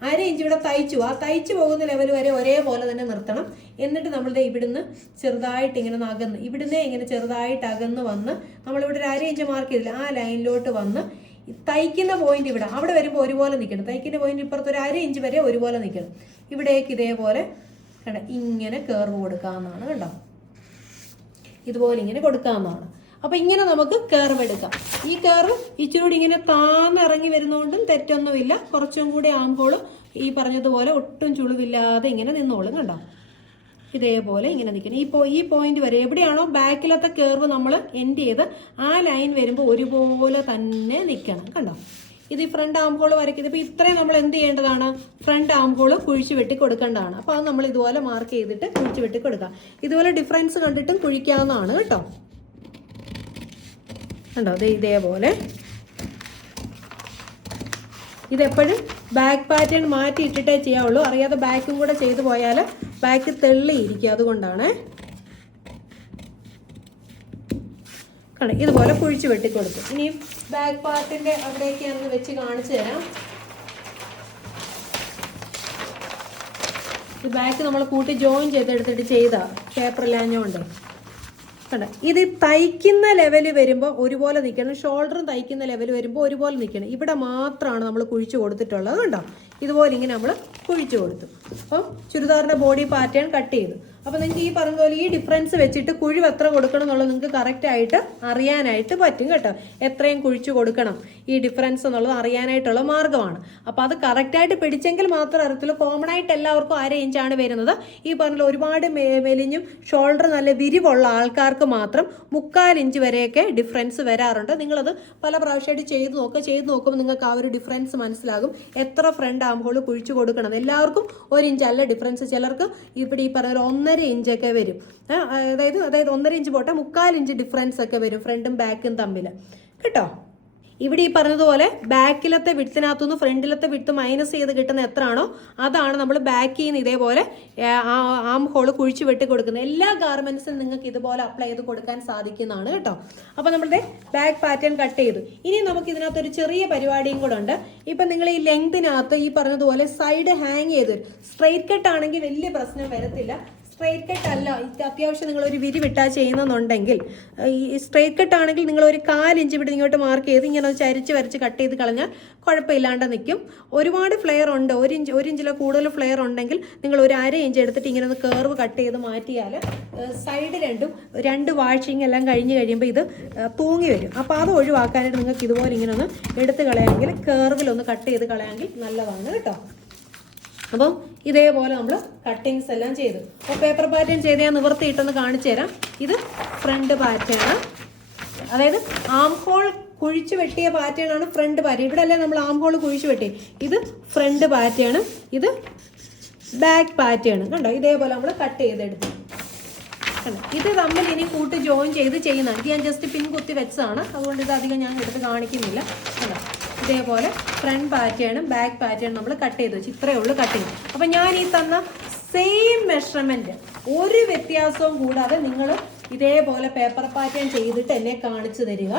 1/2 ഇഞ്ച് ഇവിടെ തയ്ച്ചു. ആ തയ്ച്ചു പോകുന്ന ലെവൽ വരെ ഒരേപോലെ തന്നെ നിർത്തണം. എന്നിട്ട് നമ്മളുടെ ഇവിടുന്ന് ചെറുതായിട്ട് ഇങ്ങനെ അകന്ന് ഇവിടുന്ന് ഇങ്ങനെ ചെറുതായിട്ട് അകന്ന് വന്ന് നമ്മളിവിടെ ഒരു 1/2 ഇഞ്ച് മാർക്ക് ചെയ്തില്ല, ആ ലൈനിലോട്ട് വന്ന് തയ്ക്കുന്ന പോയിന്റ് ഇവിടെ അവിടെ വരുമ്പോൾ ഒരുപോലെ നിൽക്കണം. തയ്ക്കുന്ന പോയിന്റ് ഇപ്പുറത്ത് ഒരു 1/2 ഇഞ്ച് വരെ ഒരുപോലെ നിൽക്കണം. ഇവിടേക്ക് ഇതേപോലെ കണ്ട ഇങ്ങനെ കർവ് കൊടുക്കാവുന്നതാണ് കേട്ടോ. ഇതുപോലെ ഇങ്ങനെ കൊടുക്കാവുന്നതാണ്. അപ്പോൾ ഇങ്ങനെ നമുക്ക് കർവ് എടുക്കാം. ഈ കർവ് ഇച്ചിരി കൂടി ഇങ്ങനെ താന്നിറങ്ങി വരുന്നതുകൊണ്ടും തെറ്റൊന്നുമില്ല. കുറച്ചും കൂടി ആകുമ്പോൾ ഈ പറഞ്ഞതുപോലെ ഒട്ടും ചുളിവില്ലാതെ ഇങ്ങനെ നിന്നോളും കണ്ടോ. ഇതേപോലെ ഇങ്ങനെ നിൽക്കണം. ഈ പോയിന്റ് വരെ എവിടെയാണോ ബാക്കിലത്തെ കർവ് നമ്മൾ എൻഡ് ചെയ്ത് ആ ലൈൻ വരുമ്പോൾ ഒരുപോലെ തന്നെ നിൽക്കണം കണ്ടോ. ഇത് ഈ ഫ്രണ്ട് ആം ഹോൾ വരയ്ക്കുന്നത്. ഇപ്പോൾ ഇത്രയും നമ്മൾ എന്ത് ചെയ്യേണ്ടതാണ്? ഫ്രണ്ട് ആം ഹോൾ കുഴിച്ച് വെട്ടി കൊടുക്കേണ്ടതാണ്. അപ്പോൾ അത് നമ്മൾ ഇതുപോലെ മാർക്ക് ചെയ്തിട്ട് കുഴിച്ച് വെട്ടി കൊടുക്കാം. ഇതുപോലെ ഡിഫറൻസ് കണ്ടിട്ടും കുഴിക്കാവുന്നതാണ് കേട്ടോ. കണ്ടോ ഇതേപോലെ. ഇതെപ്പോഴും ബാക്ക് പാറ്റേൺ മാറ്റി ഇട്ടിട്ടേ ചെയ്യാവുള്ളൂ. അറിയാതെ ബാക്കും കൂടെ ചെയ്തു പോയാൽ ബാക്ക് തെള്ളിയിരിക്കും, അതുകൊണ്ടാണ്. കണ്ടോ ഇതുപോലെ കുഴിച്ച് വെട്ടിക്കൊടുക്കും. ഇനിയും ബാക്ക് പാർട്ടിന്റെ അവിടേക്ക് ഞാൻ വെച്ച് കാണിച്ചു തരാം. ഈ ബാക്ക് നമ്മൾ കൂട്ടി ജോയിൻ ചെയ്തെടുത്തിട്ട് ചെയ്താ പേപ്പറിലാഞ്ഞോണ്ട് കണ്ടോ. ഇത് തയ്ക്കുന്ന ലെവൽ വരുമ്പോൾ ഒരുപോലെ നിൽക്കണം. ഷോൾഡറും തയ്ക്കുന്ന ലെവൽ വരുമ്പോൾ ഒരുപോലെ നിൽക്കണം. ഇവിടെ മാത്രമാണ് നമ്മൾ കുഴിച്ച് കൊടുത്തിട്ടുള്ളത് കണ്ടോ. ഇതുപോലെ ഇങ്ങനെ നമ്മൾ കുഴിച്ച് കൊടുത്തു. അപ്പം ചുരിദാറിൻ്റെ ബോഡി പാറ്റേൺ കട്ട് ചെയ്തു. അപ്പോൾ നിങ്ങൾക്ക് ഈ പറഞ്ഞ പോലെ ഈ ഡിഫറൻസ് വെച്ചിട്ട് കുഴിവ് എത്ര കൊടുക്കണം എന്നുള്ളത് നിങ്ങൾക്ക് കറക്റ്റായിട്ട് അറിയാനായിട്ട് പറ്റും കേട്ടോ. എത്രയും കുഴിച്ച് കൊടുക്കണം ഈ ഡിഫറൻസ് എന്നുള്ളത് അറിയാനായിട്ടുള്ള മാർഗ്ഗമാണ്. അപ്പോൾ അത് കറക്റ്റായിട്ട് പിടിച്ചെങ്കിൽ മാത്രം അറിയത്തുള്ളൂ. കോമൺ ആയിട്ട് എല്ലാവർക്കും 1/2 ഇഞ്ചാണ് വരുന്നത്. ഈ പറഞ്ഞ ഒരുപാട് മെലിഞ്ഞും ഷോൾഡർ നല്ല വിരിവുള്ള ആൾക്കാർക്ക് മാത്രം 1/4 ഇഞ്ച് വരെയൊക്കെ ഡിഫറൻസ് വരാറുണ്ട്. നിങ്ങളത് പല പ്രാവശ്യമായിട്ട് ചെയ്ത് നോക്കുമ്പോൾ നിങ്ങൾക്ക് ആ ഒരു ഡിഫറൻസ് മനസ്സിലാകും. എത്ര ഫ്രണ്ട് ആം ഹോൾ കുഴിച്ച് കൊടുക്കണം. എല്ലാവർക്കും 1 ഇഞ്ചല്ല ഡിഫറൻസ്. ചിലർക്ക് ഇവിടെ ഈ പറഞ്ഞ 1.5 ഇഞ്ചൊക്കെ വരും. അതായത് 1.5 ഇഞ്ച് പോട്ടെ 1/4 ഇഞ്ച് ഡിഫറൻസ് ഒക്കെ വരും ഫ്രണ്ടും ബാക്കും തമ്മിൽ കേട്ടോ. ഇവിടെ ഈ പറഞ്ഞതുപോലെ ബാക്കിലത്തെ വിഡ്ത്തിനകത്തുനിന്ന് ഫ്രണ്ടിലത്തെ വിഡ്ത്ത് മൈനസ് ചെയ്ത് കിട്ടുന്ന എത്രയാണോ അതാണ് നമ്മൾ ബാക്കിൽ നിന്ന് ഇതേപോലെ ആം ഹോൾ കുഴിച്ച് വെട്ടി കൊടുക്കുന്നത്. എല്ലാ ഗാർമെന്റ്സിനും നിങ്ങൾക്ക് ഇതുപോലെ അപ്ലൈ ചെയ്ത് കൊടുക്കാൻ സാധിക്കുന്നതാണ് കേട്ടോ. അപ്പോൾ നമ്മളുടെ ബാക്ക് പാറ്റേൺ കട്ട് ചെയ്തു. ഇനി നമുക്ക് ഇതിനകത്തൊരു ചെറിയ പരിപാടിയും കൂടെ ഉണ്ട്. ഇപ്പം നിങ്ങൾ ഈ ലെങ്തിനകത്ത് ഈ പറഞ്ഞതുപോലെ സൈഡ് ഹാങ് ചെയ്ത് സ്ട്രെയിറ്റ് കട്ട് ആണെങ്കിൽ വലിയ പ്രശ്നം വരത്തില്ല. സ്ട്രെയിറ്റ് കട്ട് അല്ല, അത്യാവശ്യം നിങ്ങളൊരു വിരിവിട്ടാൽ ചെയ്യുന്നുണ്ടെങ്കിൽ ഈ സ്ട്രെയിറ്റ് കട്ട് ആണെങ്കിൽ നിങ്ങൾ ഒരു 1/4 ഇഞ്ച് ഇവിടെ ഇങ്ങോട്ട് മാർക്ക് ചെയ്ത് ഇങ്ങനെ ചരിച്ച് വരച്ച് കട്ട് ചെയ്ത് കളഞ്ഞാൽ കുഴപ്പമില്ലാണ്ട് നിൽക്കും. ഒരുപാട് ഫ്ലെയർ ഉണ്ട്, 1 ഇഞ്ചിലോ കൂടുതൽ ഫ്ലെയർ ഉണ്ടെങ്കിൽ നിങ്ങൾ ഒരു 1/2 ഇഞ്ച് എടുത്തിട്ട് ഇങ്ങനെ ഒന്ന് കർവ് കട്ട് ചെയ്ത് മാറ്റിയാൽ സൈഡ് 2 വാഷിങ് എല്ലാം കഴിഞ്ഞ് കഴിയുമ്പോൾ ഇത് തൂങ്ങി വരും. അപ്പോൾ അത് ഒഴിവാക്കാനായിട്ട് നിങ്ങൾക്ക് ഇതുപോലെ ഇങ്ങനെ ഒന്ന് എടുത്ത് കളയാമെങ്കിൽ കർവിലൊന്ന് കട്ട് ചെയ്ത് കളയാമെങ്കിൽ നല്ലതാണ് കേട്ടോ. അപ്പം ഇതേപോലെ നമ്മൾ കട്ടിങ്സ് എല്ലാം ചെയ്തു. അപ്പോൾ പേപ്പർ പാറ്റേൺ ചെയ്ത് ഞാൻ നിവർത്തിയിട്ടൊന്ന് കാണിച്ചു തരാം. ഇത് ഫ്രണ്ട് പാറ്റേൺ, അതായത് ആം ഹോൾ കുഴിച്ച് വെട്ടിയ പാറ്റേൺ ആണ് ഫ്രണ്ട് പാറ്റേൺ. ഇവിടെ അല്ലേ നമ്മൾ ആം ഹോൾ കുഴിച്ച് വെട്ടി. ഇത് ഫ്രണ്ട് പാറ്റേൺ, ഇത് ബാക്ക് പാറ്റേൺ കണ്ടോ. ഇതേപോലെ നമ്മൾ കട്ട് ചെയ്തെടുത്തു. ഇത് തമ്മിൽ ഇനി കൂട്ടി ജോയിൻ ചെയ്ത് ചെയ്യുന്നതാണ്. ഇത് ഞാൻ ജസ്റ്റ് പിൻ കുത്തി വെച്ചതാണ്, അതുകൊണ്ട് ഇത് അധികം ഞാൻ എടുത്ത് കാണിക്കുന്നില്ല. അതാ ഇതേപോലെ ഫ്രണ്ട് പാറ്റേണും ബാക്ക് പാറ്റേണും നമ്മൾ കട്ട് ചെയ്ത് വെച്ച് ഇത്രയേ ഉള്ളൂ കട്ടിങ്. അപ്പം ഞാൻ ഈ തന്ന സെയിം മെഷർമെൻറ്റ് ഒരു വ്യത്യാസവും കൂടാതെ നിങ്ങൾ ഇതേപോലെ പേപ്പർ പാറ്റേൺ ചെയ്തിട്ട് എന്നെ കാണിച്ചു തരിക.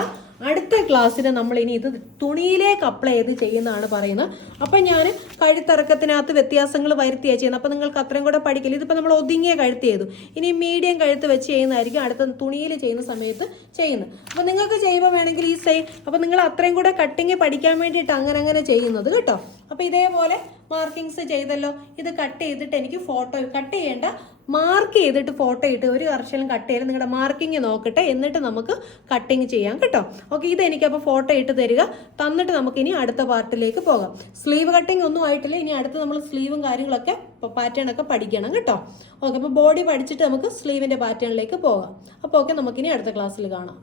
അടുത്ത ക്ലാസ്സിന് നമ്മൾ ഇനി ഇത് തുണിയിലേക്ക് അപ്ലൈ ചെയ്ത് ചെയ്യുന്നതാണ് പറയുന്നത്. അപ്പം ഞാൻ കഴുത്തിറക്കത്തിനകത്ത് വ്യത്യാസങ്ങൾ വരുത്തിയാണ് ചെയ്യുന്നത്. അപ്പം നിങ്ങൾക്ക് അത്രയും കൂടെ പഠിക്കില്ല. ഇതിപ്പോൾ നമ്മൾ ഒതുങ്ങിയ കഴുത്ത് ചെയ്തു, ഇനി മീഡിയം കഴുത്ത് വെച്ച് ചെയ്യുന്നതായിരിക്കും അടുത്ത തുണിയിൽ ചെയ്യുന്ന സമയത്ത് ചെയ്യുന്നത്. അപ്പം നിങ്ങൾക്ക് ചെയ്യുമ്പോൾ വേണമെങ്കിൽ ഈ സെയിം, അപ്പം നിങ്ങൾ അത്രയും കൂടെ കട്ടിങ് പഠിക്കാൻ വേണ്ടിയിട്ട് അങ്ങനെ ചെയ്യുന്നത് കേട്ടോ. അപ്പോൾ ഇതേപോലെ മാർക്കിങ്സ് ചെയ്തല്ലോ. ഇത് കട്ട് ചെയ്തിട്ട് എനിക്ക് ഫോട്ടോ കട്ട് ചെയ്യേണ്ട, മാർക്ക് ചെയ്തിട്ട് ഫോട്ടോ ഇട്ട് ഒരു കർഷകനും കട്ട് ചെയ്ത് നിങ്ങളുടെ മാർക്കിങ് നോക്കട്ടെ, എന്നിട്ട് നമുക്ക് കട്ടിങ് ചെയ്യാം കേട്ടോ. ഓക്കെ, ഇതെനിക്കപ്പോൾ ഫോട്ടോ ഇട്ട് തരിക, തന്നിട്ട് നമുക്ക് ഇനി അടുത്ത പാർട്ടിലേക്ക് പോകാം. സ്ലീവ് കട്ടിങ് ഒന്നും ആയിട്ടില്ല, ഇനി അടുത്ത് നമ്മൾ സ്ലീവും കാര്യങ്ങളൊക്കെ പാറ്റേൺ ഒക്കെ പഠിക്കണം കേട്ടോ. ഓക്കെ, അപ്പോൾ ബോഡി പഠിച്ചിട്ട് നമുക്ക് സ്ലീവിൻ്റെ പാറ്റേണിലേക്ക് പോകാം. അപ്പോൾ ഓക്കെ, നമുക്കിനി അടുത്ത ക്ലാസ്സിൽ കാണാം.